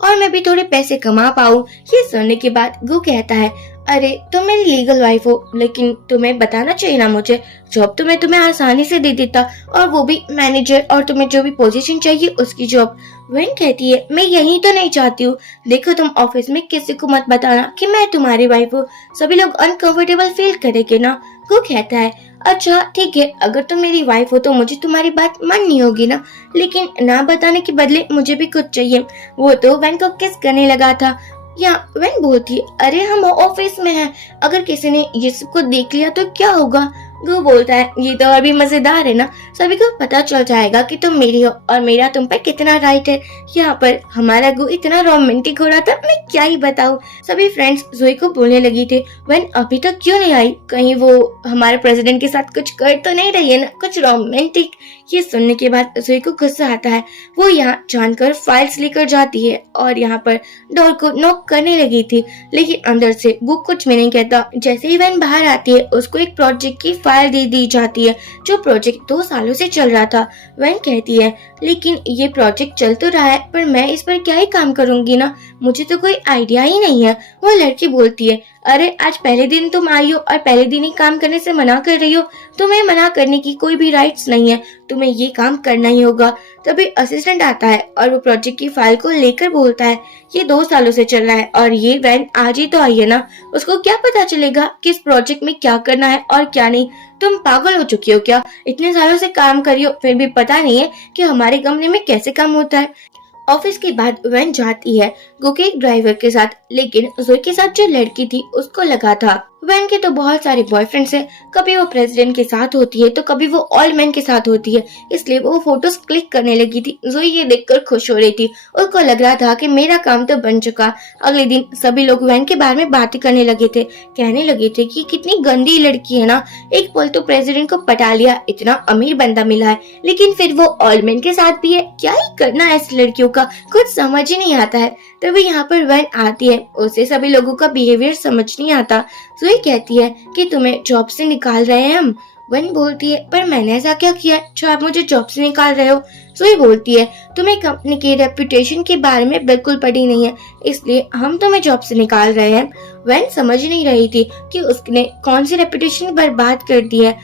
और मैं भी थोड़े पैसे कमा पाऊँ। ये सुनने के बाद गू कहता है, अरे तुम मेरी लीगल वाइफ हो, लेकिन तुम्हें बताना चाहिए ना मुझे, जॉब तो मैं तुम्हें आसानी से दे देता, और वो भी मैनेजर, और तुम्हें जो भी पोजीशन चाहिए उसकी जॉब। वैन कहती है, मैं यही तो नहीं चाहती हूँ, देखो तुम ऑफिस में किसी को मत बताना कि मैं तुम्हारी वाइफ हूँ, सभी लोग अनकंफर्टेबल फील करेंगे ना। वो कहता है, अच्छा ठीक है, अगर तुम मेरी वाइफ हो तो मुझे तुम्हारी बात माननी होगी ना, लेकिन ना बताने के बदले मुझे भी कुछ चाहिए। वो तो वैन को किस करने लगा था। या वैन बोलती है, अरे हम ऑफिस में हैं, अगर किसी ने ये सब को देख लिया तो क्या होगा? गू बोलता है, ये तो और भी मजेदार है ना, सभी को पता चल जाएगा कि तुम मेरी हो और मेरा तुम पे कितना राइट है। यहाँ पर हमारा गू इतना रोमांटिक हो रहा था, मैं क्या ही बताऊँ। सभी फ्रेंड्स जोई को बोलने लगी थी, वैन अभी तक क्यों नहीं आई, कहीं वो हमारे प्रेसिडेंट के साथ कुछ कर तो नहीं रही है ना, कुछ रोमांटिक। ये सुनने के बाद जोई को गुस्सा आता है। वो यहाँ जानकर फाइल्स लेकर जाती है और यहाँ पर डोर को नॉक करने लगी थी, लेकिन अंदर से वो कुछ भी नहीं कहता। जैसे ही वैन बाहर आती है, उसको एक प्रोजेक्ट की फाइल दे दी जाती है, जो प्रोजेक्ट 2 सालों से चल रहा था। वैन कहती है, लेकिन ये प्रोजेक्ट चल तो रहा है, पर मैं इस पर क्या ही काम करूंगी ना, मुझे तो कोई आइडिया ही नहीं है। वो लड़की बोलती है, अरे आज पहले दिन तुम आई हो और पहले दिन ही काम करने से मना कर रही हो, तुम्हें मना करने की कोई भी राइट्स नहीं है, तुम्हें ये काम करना ही होगा। तभी असिस्टेंट आता है और वो प्रोजेक्ट की फाइल को लेकर बोलता है, ये 2 सालों से चल रहा है और ये वैन आज ही तो आई है ना, उसको क्या पता चलेगा कि इस प्रोजेक्ट में क्या करना है और क्या नहीं। तुम पागल हो चुकी हो क्या? इतने सालों से काम करी हो, फिर भी पता नहीं है कि हमारे कंपनी में कैसे काम होता है। ऑफिस के बाद वैन जाती है गो के एक ड्राइवर के साथ, लेकिन जोई के साथ जो लड़की थी उसको लगा था वैन के तो बहुत सारे बॉयफ्रेंड्स हैं, कभी वो प्रेसिडेंट के साथ होती है तो कभी वो ऑल मैन के साथ होती है, इसलिए वो फोटोज क्लिक करने लगी थी। जोई ये देखकर खुश हो रही थी, उसको लग रहा था कि मेरा काम तो बन चुका। अगले दिन सभी लोग वैन के बारे में बातें करने लगे थे, कहने लगे थे कि कितनी गंदी लड़की है ना, एक पल तो प्रेसिडेंट को पटा लिया, इतना अमीर बंदा मिला है, लेकिन फिर वो ऑल मैन के साथ भी है, क्या ही करना है इस लड़कियों का, कुछ समझ ही नहीं आता है। तभी यहाँ पर वैन आती है, उसे सभी लोगों का बिहेवियर समझ नहीं आता। जोई कहती है कि तुम्हें जॉब से निकाल रहे हैं हम। वैन बोलती है पर मैंने ऐसा क्या किया है जो आप मुझे जॉब से निकाल रहे हो। जोई बोलती है तुम्हें कंपनी की रेपुटेशन के बारे में बिल्कुल पड़ी नहीं है, इसलिए हम तुम्हें जॉब से निकाल रहे हैं। वैन समझ नहीं रही थी कि उसने कौन सी रेपुटेशन बर्बाद कर दी है।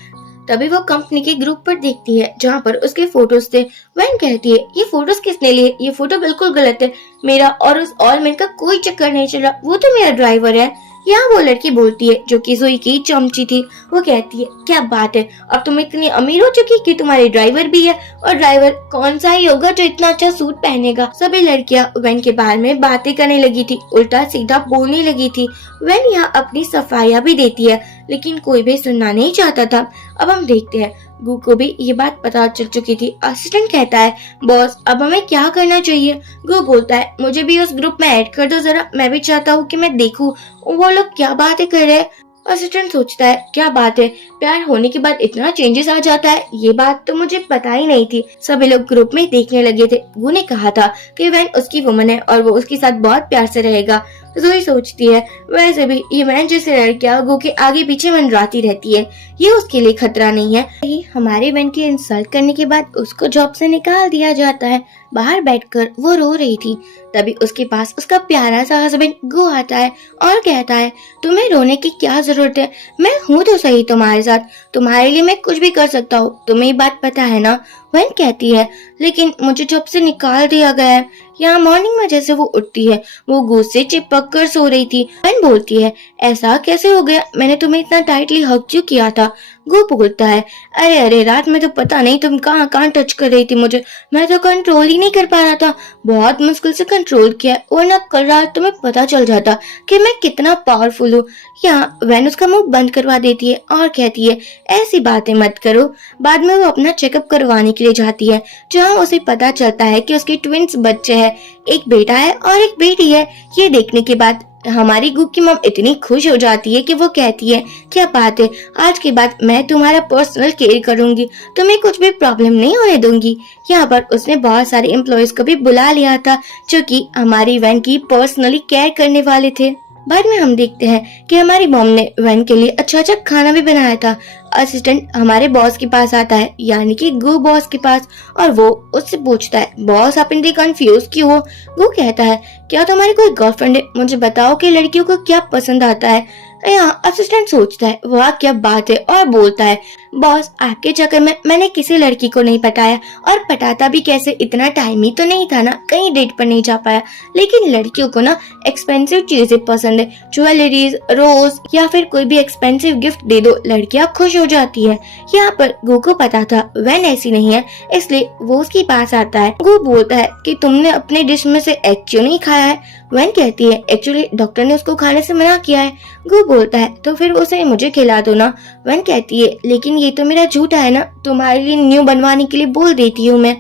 तभी वो कंपनी के ग्रुप पर देखती है जहाँ पर उसके फोटोज थे। वैन कहती है ये फोटोज किसने लिए, ये फोटो बिल्कुल गलत है, मेरा और उस ऑल मैन का कोई चक्कर नहीं चला, वो तो मेरा ड्राइवर है। यहाँ वो लड़की बोलती है जो कि जोई की चमची थी, वो कहती है क्या बात है, अब तुम इतनी अमीर हो चुकी कि तुम्हारे ड्राइवर भी है, और ड्राइवर कौन सा ही होगा जो इतना अच्छा सूट पहनेगा। सभी लड़कियां वैन के बारे में बातें करने लगी थी, उल्टा सीधा बोलने लगी थी। वैन यहाँ अपनी सफाइयाँ भी देती है, लेकिन कोई भी सुनना नहीं चाहता था। अब हम देखते हैं गू को भी ये बात पता चल चुकी थी। असिस्टेंट कहता है बॉस अब हमें क्या करना चाहिए। गू बोलता है मुझे भी उस ग्रुप में ऐड कर दो जरा, मैं भी चाहता हूँ कि मैं देखूं वो लोग क्या बातें कर रहे हैं। असिस्टेंट सोचता है क्या बात है, प्यार होने के बाद इतना चेंजेस आ जाता है, ये बात तो मुझे पता ही नहीं थी। सभी लोग ग्रुप में देखने लगे थे। गू ने कहा था कि वैन उसकी वुमन है और वो उसके साथ बहुत प्यार से रहेगा। जोई सोचती है वैसे भी ये वैन जैसे लड़कियां गू के आगे पीछे मंडराती रहती है, ये उसके लिए खतरा नहीं है। हमारे वैन की इंसल्ट करने के बाद उसको जॉब से निकाल दिया जाता है। बाहर बैठकर वो रो रही थी, तभी उसके पास उसका प्यारा सा हस्बैंड गू आता है और कहता है तुम्हें रोने की क्या जरूरत है, मैं हूँ तो सही तुम्हारे साथ, तुम्हारे लिए मैं कुछ भी कर सकता हूँ, तुम्हें ये बात पता है ना। वैन कहती है लेकिन मुझे जॉब से निकाल दिया गया है। यहाँ मॉर्निंग में जैसे वो उठती है वो गू से चिपक कर सो रही थी। वैन बोलती है ऐसा कैसे हो गया, मैंने तुम्हें इतना टाइटली हग क्यों किया था। गू बोलता है अरे अरे रात में तो पता नहीं तुम कहाँ कहाँ टच कर रही थी मुझे, मैं तो कंट्रोल ही नहीं कर पा रहा था, बहुत मुश्किल से कंट्रोल किया, वरना कल रात तुम्हें पता चल जाता कि मैं कितना पावरफुल हूँ। यहाँ वैन उसका मुंह बंद करवा देती है और कहती है ऐसी बातें मत करो। बाद में वो अपना चेकअप करवाने के लिए जाती है, जहाँ उसे पता चलता है कि उसके ट्विंस बच्चे हैं, एक बेटा है और एक बेटी है। ये देखने के बाद हमारी गू की मॉम इतनी खुश हो जाती है कि वो कहती है क्या बात है, आज के बाद मैं तुम्हारा पर्सनल केयर करूंगी, तुम्हें कुछ भी प्रॉब्लम नहीं होने दूंगी। यहाँ पर उसने बहुत सारे एम्प्लॉयज को भी बुला लिया था जो कि हमारी वैन की पर्सनली केयर करने वाले थे। बाद में हम देखते हैं कि हमारी मॉम ने वैन के लिए अच्छा अच्छा खाना भी बनाया था। असिस्टेंट हमारे बॉस के पास आता है, यानी कि गू बॉस के पास, और वो उससे पूछता है बॉस आप इतने कंफ्यूज क्यों हो। गू कहता है क्या तुम्हारी कोई गर्लफ्रेंड है, मुझे बताओ कि लड़कियों को क्या पसंद आता है। यहाँ असिस्टेंट सोचता है वाह क्या बात है, और बोलता है बॉस आपके चक्कर में मैंने किसी लड़की को नहीं पटाया, और पटाता भी कैसे, इतना टाइम ही तो नहीं था ना, कहीं डेट पर नहीं जा पाया, लेकिन लड़कियों को ना एक्सपेंसिव चीजें पसंद है, ज्वेलरीज, रोज या फिर कोई भी एक्सपेंसिव गिफ्ट दे दो, लड़कियां खुश हो जाती है। यहाँ पर गू को पता था वैन ऐसी नहीं है, इसलिए वो उसके पास आता है। गू बोलता है कि तुमने अपने डिश में से एग क्यों नहीं खाया है। वैन कहती है एक्चुअली डॉक्टर ने उसको खाने से मना किया है। गू बोलता है तो फिर उसे मुझे खिला दो ना। वैन कहती है लेकिन ये तो मेरा झूठा है ना, तुम्हारे लिए न्यू बनवाने के लिए बोल देती हूँ मैं।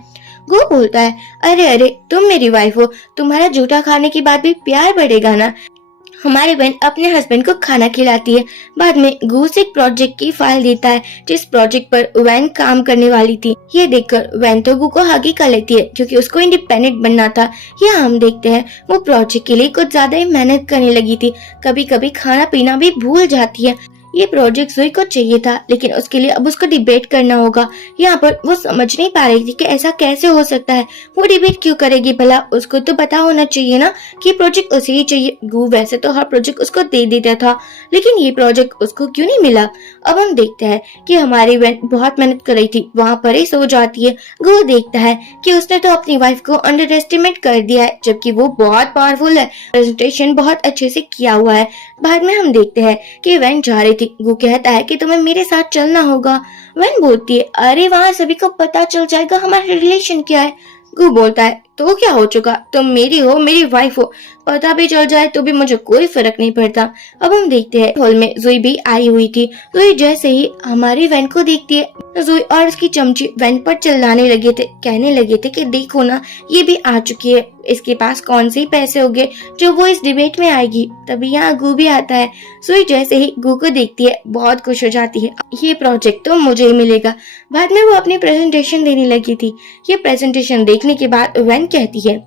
गू बोलता है अरे अरे तुम मेरी वाइफ हो, तुम्हारा झूठा खाने के बाद भी प्यार बढ़ेगा ना। हमारी बहन अपने हस्बैंड को खाना खिलाती है। बाद में गूस एक प्रोजेक्ट की फाइल देता है जिस प्रोजेक्ट पर वैन काम करने वाली थी। ये देखकर वैन तो गू को हगी कर लेती है क्योंकि उसको इंडिपेंडेंट बनना था। यहाँ हम देखते हैं वो प्रोजेक्ट के लिए कुछ ज्यादा ही मेहनत करने लगी थी, कभी कभी खाना पीना भी भूल जाती है। ये प्रोजेक्ट जोई को चाहिए था, लेकिन उसके लिए अब उसको डिबेट करना होगा। यहाँ पर वो समझ नहीं पा रही थी कि ऐसा कैसे हो सकता है, वो डिबेट क्यों करेगी भला, उसको तो पता होना चाहिए ना कि प्रोजेक्ट उसे ही चाहिए। गू वैसे तो हर प्रोजेक्ट उसको दे देता था, लेकिन ये प्रोजेक्ट उसको क्यों नहीं मिला। अब हम देखते हैं कि हमारी बहन बहुत मेहनत कर रही थी, वहाँ पर ही सो जाती है। गू देखता है कि उसने तो अपनी वाइफ को अंडर एस्टिमेट कर दिया है, जबकि वो बहुत पावरफुल है, प्रेजेंटेशन बहुत अच्छे से किया हुआ है। बाद में हम देखते हैं कि वैन जा रही थी। गू कहता है कि तुम्हें मेरे साथ चलना होगा। वैन बोलती है अरे वहाँ सभी को पता चल जाएगा हमारा रिलेशन क्या है। गू बोलता है तो क्या हो चुका, तुम मेरी हो, मेरी वाइफ हो, पता भी चल जाए तो भी मुझे कोई फर्क नहीं पड़ता। अब हम देखते हैं हॉल में जुई भी आई हुई थी। जुई जैसे ही हमारी वैन को देखती है, जुई और उसकी चमची वैन पर चिल्लाने लगे थे, कहने लगे थे कि देखो ना, ये भी आ चुकी है, इसके पास कौन से ही पैसे होंगे जो वो इस डिबेट में आएगी। तभी यहाँ गू भी आता है। जुई जैसे ही गू को देखती है बहुत खुश हो जाती है, ये प्रोजेक्ट तो मुझे ही मिलेगा। बाद में वो अपनी प्रेजेंटेशन देने लगी थी। ये प्रेजेंटेशन देखने के बाद वैन कहती है,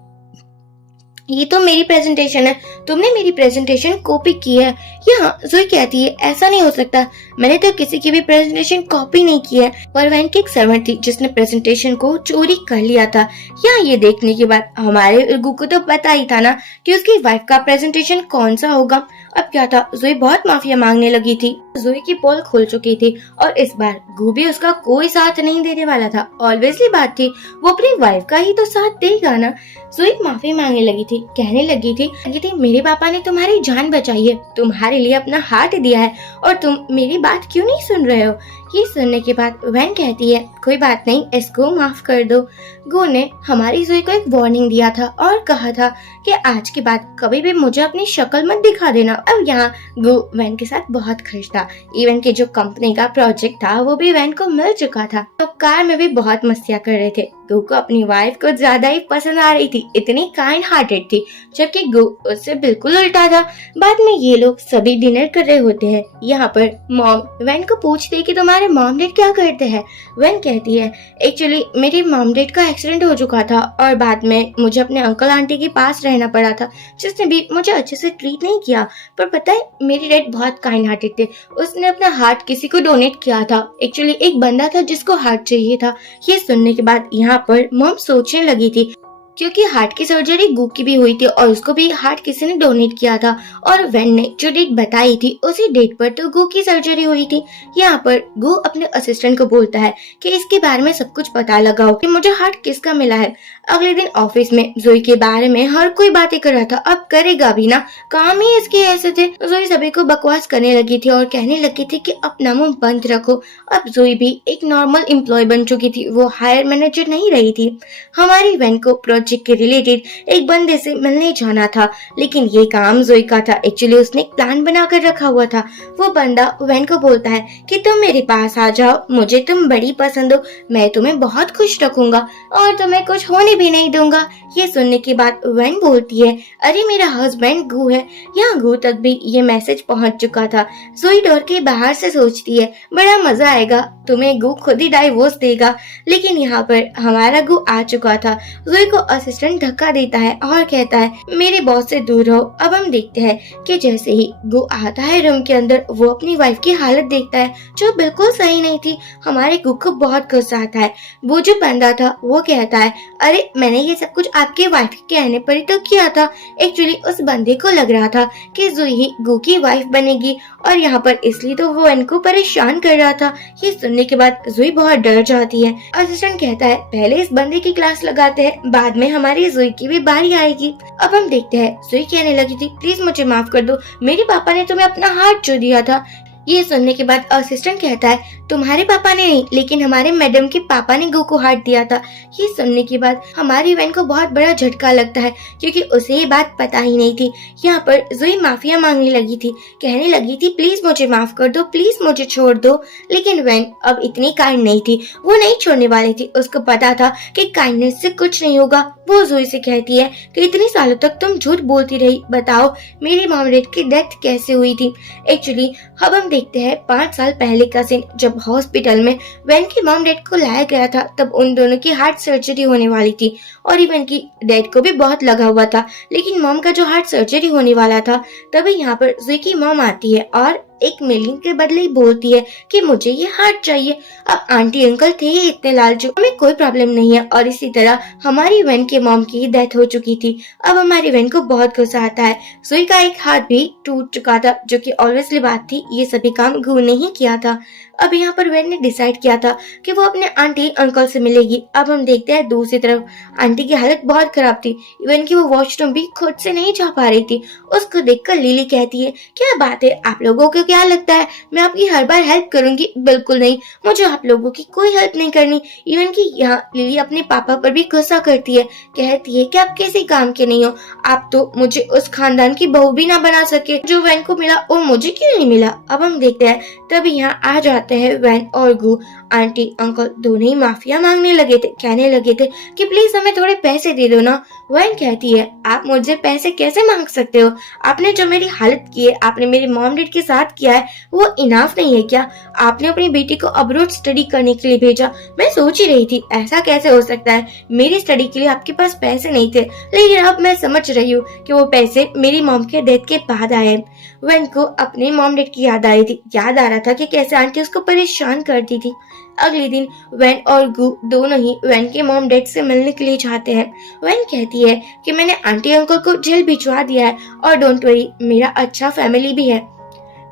ये तो मेरी प्रेजेंटेशन है, तुमने मेरी प्रेजेंटेशन कॉपी की है। यहाँ जोई कहती है, ऐसा नहीं हो सकता, मैंने तो किसी की भी प्रेजेंटेशन कॉपी नहीं की है। पर वैन की एक सर्वेंट थी जिसने प्रेजेंटेशन को चोरी कर लिया था। यहाँ ये देखने के बाद हमारे गु को तो पता ही था ना कि उसकी वाइफ का प्रेजेंटेशन कौन सा होगा। अब क्या था, जोई बहुत माफिया मांगने लगी थी। जोई की पोल खुल चुकी थी और इस बार गु भी उसका कोई साथ नहीं देने वाला था। ऑब्वियसली बात थी, वो अपनी वाइफ का ही तो साथ देगा ना। जोई माफी मांगने लगी थी, कहने लगी थी मेरे पापा ने तुम्हारी जान बचाई है, तुम्हारे लिए अपना हार्ट दिया है और तुम मेरी बात क्यों नहीं सुन रहे हो। ये सुनने के बाद वैन कहती है, कोई बात नहीं, इसको माफ कर दो। गो ने हमारी जोई को एक वार्निंग दिया था और कहा था कि आज के बाद कभी भी मुझे अपनी शक्ल मत दिखा देना। अब यहाँ गो वैन के साथ बहुत खुश था। इवन के जो कंपनी का प्रोजेक्ट था वो भी वैन को मिल चुका था। तो कार में भी बहुत मस्तियाँ कर रहे थे। गो को अपनी वाइफ को ज्यादा ही पसंद आ रही थी, इतनी काइंड हार्टेड थी, जबकि गो उससे बिल्कुल उल्टा था। बाद में ये लोग सभी डिनर कर रहे होते हैं। यहाँ पर मॉम वैन को पूछती है कि तुम्हारे मॉम डैड क्या करते हैं। वैन कहती है, एक्चुअली मेरे मॉम डैड का एक्सीडेंट हो चुका था और बाद में मुझे अपने अंकल आंटी के पास रहना पड़ा था, जिसने भी मुझे अच्छे से ट्रीट नहीं किया। पर पता है, मेरे डैड बहुत काइंड हार्टेड थे, उसने अपना हार्ट किसी को डोनेट किया था। एक्चुअली एक बंदा था जिसको हार्ट चाहिए था। ये सुनने के बाद यहाँ पर मॉम सोचने लगी थी, क्योंकि हार्ट की सर्जरी गू की भी हुई थी और उसको भी हार्ट किसी ने डोनेट किया था। और वैन ने जो डेट बताई थी उसी डेट पर तो गू की सर्जरी हुई थी। यहाँ पर गू अपने असिस्टेंट को बोलता है कि इसके बारे में सब कुछ पता लगाओ कि मुझे हार्ट किसका मिला है। अगले दिन ऑफिस में जोई के बारे में हर कोई बातें कर रहा था, अब करेगा भी ना, काम ही इसके ऐसे थे। जोई सभी को बकवास करने लगी थी और कहने लगी थी कि अपना मुंह बंद रखो। अब जोई भी एक नॉर्मल एम्प्लॉय बन चुकी थी, वो हायर मैनेजर नहीं रही थी। हमारी वैन को प्रोजेक्ट के रिलेटेड एक बंदे से मिलने जाना था, लेकिन ये काम जोई का था। एक्चुअली उसने एक प्लान बना कर रखा हुआ था। वो बंदा वैन को बोलता है कि तुम मेरे पास आ जाओ, मुझे तुम बड़ी पसंद हो, मैं तुम्हें बहुत खुश रखूंगा और तुम्हें कुछ होने भी नहीं दूंगा। ये सुनने के बाद वैन बोलती है, अरे मेरा हस्बैंड गू है। यहाँ गू तक भी ये मैसेज पहुंच चुका था। जोई डर के बाहर से सोचती है, बड़ा मजा आएगा, तुम्हें गू खुद ही डाइवोर्स देगा। लेकिन यहाँ पर हमारा गू आ चुका था। जोई को असिस्टेंट धक्का देता है और कहता है, मेरे बॉस से दूर रहो। अब हम देखते हैं कि जैसे ही गू आता है रूम के अंदर, वो अपनी वाइफ की हालत देखता है जो बिल्कुल सही नहीं थी। हमारे गू को बहुत गुस्सा आता है। वो जो बंदा था वो कहता है, अरे मैंने ये सब कुछ आपके वाइफ के कहने पर ही तो किया था। एक्चुअली उस बंदे को लग रहा था कि जोई ही गू की वाइफ बनेगी और यहाँ पर इसलिए तो वो इनको परेशान कर रहा था। ये सुनने के बाद जोई बहुत डर जाती है। असिस्टेंट कहता है, पहले इस बंदे की क्लास लगाते हैं, बाद में हमारी जोई की भी बारी आएगी। अब हम देखते हैं, जोई कहने लगी थी, प्लीज मुझे माफ कर दो, मेरे पापा ने तुम्हें अपना हार्ट जो दिया था। ये सुनने के बाद असिस्टेंट कहता है, तुम्हारे पापा ने नहीं, लेकिन हमारे मैडम के पापा ने गो को हार्ट दिया था। ये सुनने के बाद हमारी वैन को बहुत बड़ा झटका लगता है, क्योंकि उसे ये बात पता ही नहीं थी। यहाँ पर जोई माफिया मांगने लगी थी, कहने लगी थी, प्लीज मुझे माफ कर दो, प्लीज मुझे छोड़ दो। लेकिन वैन अब इतनी काइंड नहीं थी, वो नहीं छोड़ने वाली थी। उसको पता था कि काइंडनेस से कुछ नहीं होगा। वो जोई से कहती है कि इतने सालों तक तुम झूठ बोलती रही, बताओ मेरे मॉम डैड की डेथ कैसे हुई थी। एक्चुअली अब हम देखते हैं 5 साल पहले का सीन, जब हॉस्पिटल में वैन की मॉम डैड को लाया गया था, तब उन दोनों की हार्ट सर्जरी होने वाली थी और इवन की डैड को भी बहुत लगा हुआ था। लेकिन मॉम का जो हार्ट सर्जरी होने वाला था, तभी यहाँ पर जोई की मॉम आती है और 1 मिलियन के बदले ही बोलती है कि मुझे ये हार्ट चाहिए। अब आंटी अंकल थे ही इतने लालचू, हमें कोई प्रॉब्लम नहीं है। और इसी तरह हमारी वैन के मॉम की डेथ हो चुकी थी। अब हमारी वैन को बहुत गुस्सा आता है। जोई का एक हाथ भी टूट चुका था, जो कि ऑब्वियसली बात थी, ये सभी काम गू ने ही किया था। अब यहाँ पर वैन ने डिसाइड किया था कि वो अपने आंटी अंकल से मिलेगी। अब हम देखते हैं दूसरी तरफ आंटी की हालत बहुत खराब थी, इवन कि वो वॉशरूम भी खुद से नहीं जा पा रही थी। उसको देखकर लिली कहती है, क्या बात है, आप लोगों को क्या लगता है मैं आपकी हर बार हेल्प करूंगी? बिल्कुल नहीं, मुझे आप लोगों की कोई हेल्प नहीं करनी। इवन कि यहाँ लिली अपने पापा पर भी गुस्सा करती है, कहती है कि आप किसी काम के नहीं हो, आप तो मुझे उस खानदान की बहू भी ना बना सके, जो वैन को मिला वो मुझे क्यों नहीं मिला। अब हम देखते हैं तभी यहाँ आ जाते हैं वैन और गू। आंटी अंकल दोनों ही माफिया मांगने लगे थे, कहने लगे थे कि प्लीज हमें थोड़े पैसे दे दो ना। वैन कहती है आप मुझसे पैसे कैसे मांग सकते हो, आपने जो मेरी हालत की है, आपने मेरी मॉम डैड के साथ किया है, वो इनाफ नहीं है क्या? आपने अपनी बेटी को अब्रॉड स्टडी करने के लिए भेजा। मैं सोच ही रही थी ऐसा कैसे हो सकता है, मेरी स्टडी के लिए आपके पास पैसे नहीं थे, लेकिन अब मैं समझ रही हूँ कि वो पैसे मेरी मॉम के डेथ के बाद आए। वैन को अपने मॉम डैड की याद आई थी, याद आ रहा था कि कैसे आंटी उसको परेशान करती थी। अगले दिन वैन और गू दोनों ही वैन के मॉम डैड से मिलने के लिए जाते हैं। वैन कहती है कि मैंने आंटी अंकल को जेल भिजवा दिया है और डोंट वरी, मेरा अच्छा फैमिली भी है,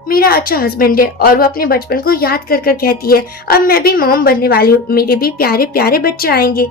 मेरा अच्छा हस्बैंड है। और वो अपने बचपन को याद कर कर कहती है अब मैं भी मॉम बनने वाली हूँ, मेरे भी प्यारे प्यारे बच्चे आएंगे।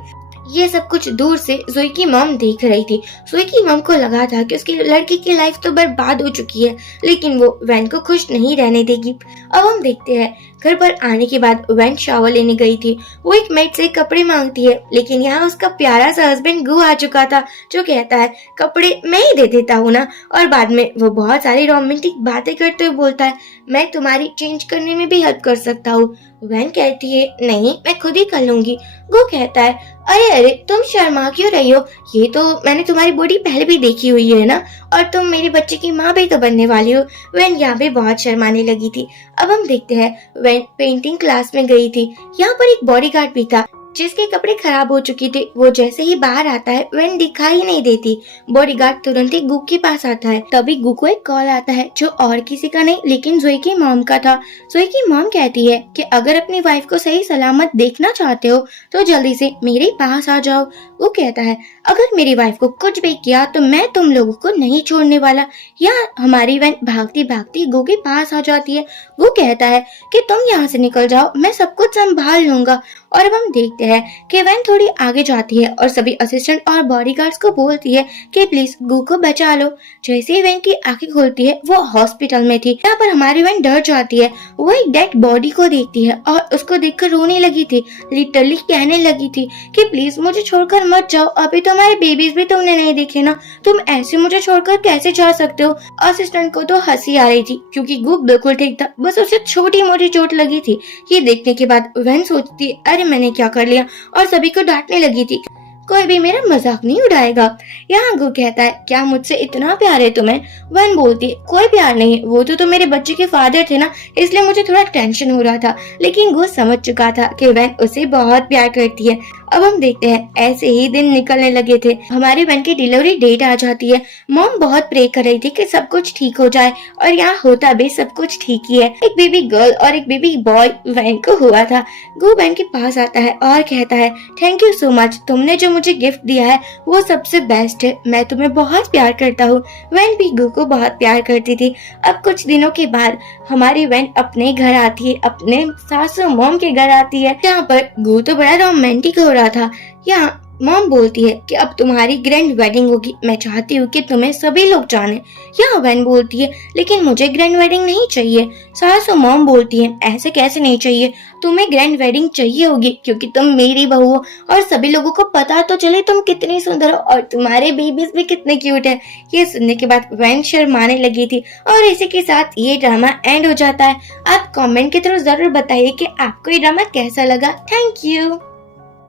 ये सब कुछ दूर से जोई की मॉम देख रही थी। जोई की मॉम को लगा था कि उसकी लड़की की लाइफ तो बर्बाद हो चुकी है, लेकिन वो वैन को खुश नहीं रहने देगी। अब हम देखते हैं घर पर आने के बाद वैन शावर लेने गई थी। वो एक मेड से कपड़े मांगती है, लेकिन यहाँ उसका प्यारा सा हस्बैंड गू आ चुका था, जो कहता है कपड़े मैं ही दे देता हूँ ना। और बाद में वो बहुत सारी रोमांटिक बातें करते हुए बोलता है मैं तुम्हारी चेंज करने में भी हेल्प कर सकता हूँ। वैन कहती है नहीं, मैं खुद ही कर लूंगी। गू कहता है अरे अरे तुम शर्मा क्यों रही हो, ये तो मैंने तुम्हारी बॉडी पहले भी देखी हुई है ना, और तुम मेरे बच्चे की माँ भी तो बनने वाली हो। वैन यहाँ पे बहुत शर्माने लगी थी। अब हम देखते हैं वैन पेंटिंग क्लास में गई थी। यहाँ पर एक बॉडीगार्ड भी था जिसके कपड़े खराब हो चुके थे। वो जैसे ही बाहर आता है वैन दिखाई नहीं देती। बॉडीगार्ड तुरंत ही गू के पास आता है। तभी गू को एक कॉल आता है जो और किसी का नहीं लेकिन जोई की मॉम का था। जोई की मॉम कहती है कि अगर अपनी वाइफ को सही सलामत देखना चाहते हो तो जल्दी से मेरे पास आ जाओ। वो कहता है अगर मेरी वाइफ को कुछ भी किया तो मैं तुम लोगों को नहीं छोड़ने वाला। यहाँ हमारी वैन भागती भागती गू के पास आ जाती है। वो कहता है कि तुम यहाँ से निकल जाओ, मैं सब कुछ संभाल लूंगा। और अब हम देखते हैं कि वैन थोड़ी आगे जाती है और सभी असिस्टेंट और बॉडीगार्ड्स को बोलती है कि प्लीज गू को बचा लो। जैसे ही वैन की आंखें खुलती है वो हॉस्पिटल में थी। यहाँ पर हमारी वैन डर जाती है। वो एक डेड बॉडी को देखती है और उसको देखकर रोने लगी थी, लिटरली कहने लगी थी कि प्लीज मुझे छोड़कर मत जाओ, अभी तो हमारे बेबीज भी तुमने नहीं देखे ना, तुम ऐसे मुझे छोड़कर कैसे जा सकते हो। असिस्टेंट को तो हंसी आ रही थी क्योंकि गू बिल्कुल ठीक था, बस उसे छोटी मोटी चोट लगी थी। ये देखने के बाद वैन सोचती अरे मैंने क्या कर लिया, और सभी को डांटने लगी थी कोई भी मेरा मजाक नहीं उड़ाएगा। यहाँ गू कहता है क्या मुझसे इतना प्यार है तुम्हें? वैन बोलती है कोई प्यार नहीं, वो तो मेरे बच्चे के फादर थे ना, इसलिए मुझे थोड़ा टेंशन हो रहा था। लेकिन गू समझ चुका था कि वैन उसे बहुत प्यार करती है। अब हम देखते हैं ऐसे ही दिन निकलने लगे थे। हमारी वैन की डिलीवरी डेट आ जाती है। मॉम बहुत प्रे कर रही थी कि सब कुछ ठीक हो जाए, और यहाँ होता भी सब कुछ ठीक ही है। एक बेबी गर्ल और एक बेबी बॉय वैन को हुआ था। गू वैन के पास आता है और कहता है थैंक यू सो मच, तुमने जो मुझे गिफ्ट दिया है वो सबसे बेस्ट है, मैं तुम्हें बहुत प्यार करता हूँ। वैन भी गू को बहुत प्यार करती थी। अब कुछ दिनों के बाद हमारी वैन अपने घर आती है, अपने सासू मॉम के घर आती है। यहाँ पर गू तो बड़ा रोमांटिक हो रहा था। यहाँ मॉम बोलती है कि अब तुम्हारी ग्रैंड वेडिंग होगी, मैं चाहती हूँ कि तुम्हें सभी लोग जाने। यहाँ वैन बोलती है लेकिन मुझे ग्रैंड वेडिंग नहीं चाहिए। सासू मॉम बोलती है ऐसे कैसे नहीं चाहिए, तुम्हें ग्रैंड वेडिंग चाहिए होगी क्योंकि तुम मेरी बहू हो और सभी लोगों को पता तो चले तुम कितनी सुंदर हो और तुम्हारे बेबीज भी कितने क्यूट है। ये सुनने के बाद वैन शर्माने लगी थी और इसी के साथ ये ड्रामा एंड हो जाता है। आप कमेंट के थ्रू जरूर बताइए कि आपको ये ड्रामा कैसा लगा। Thank you.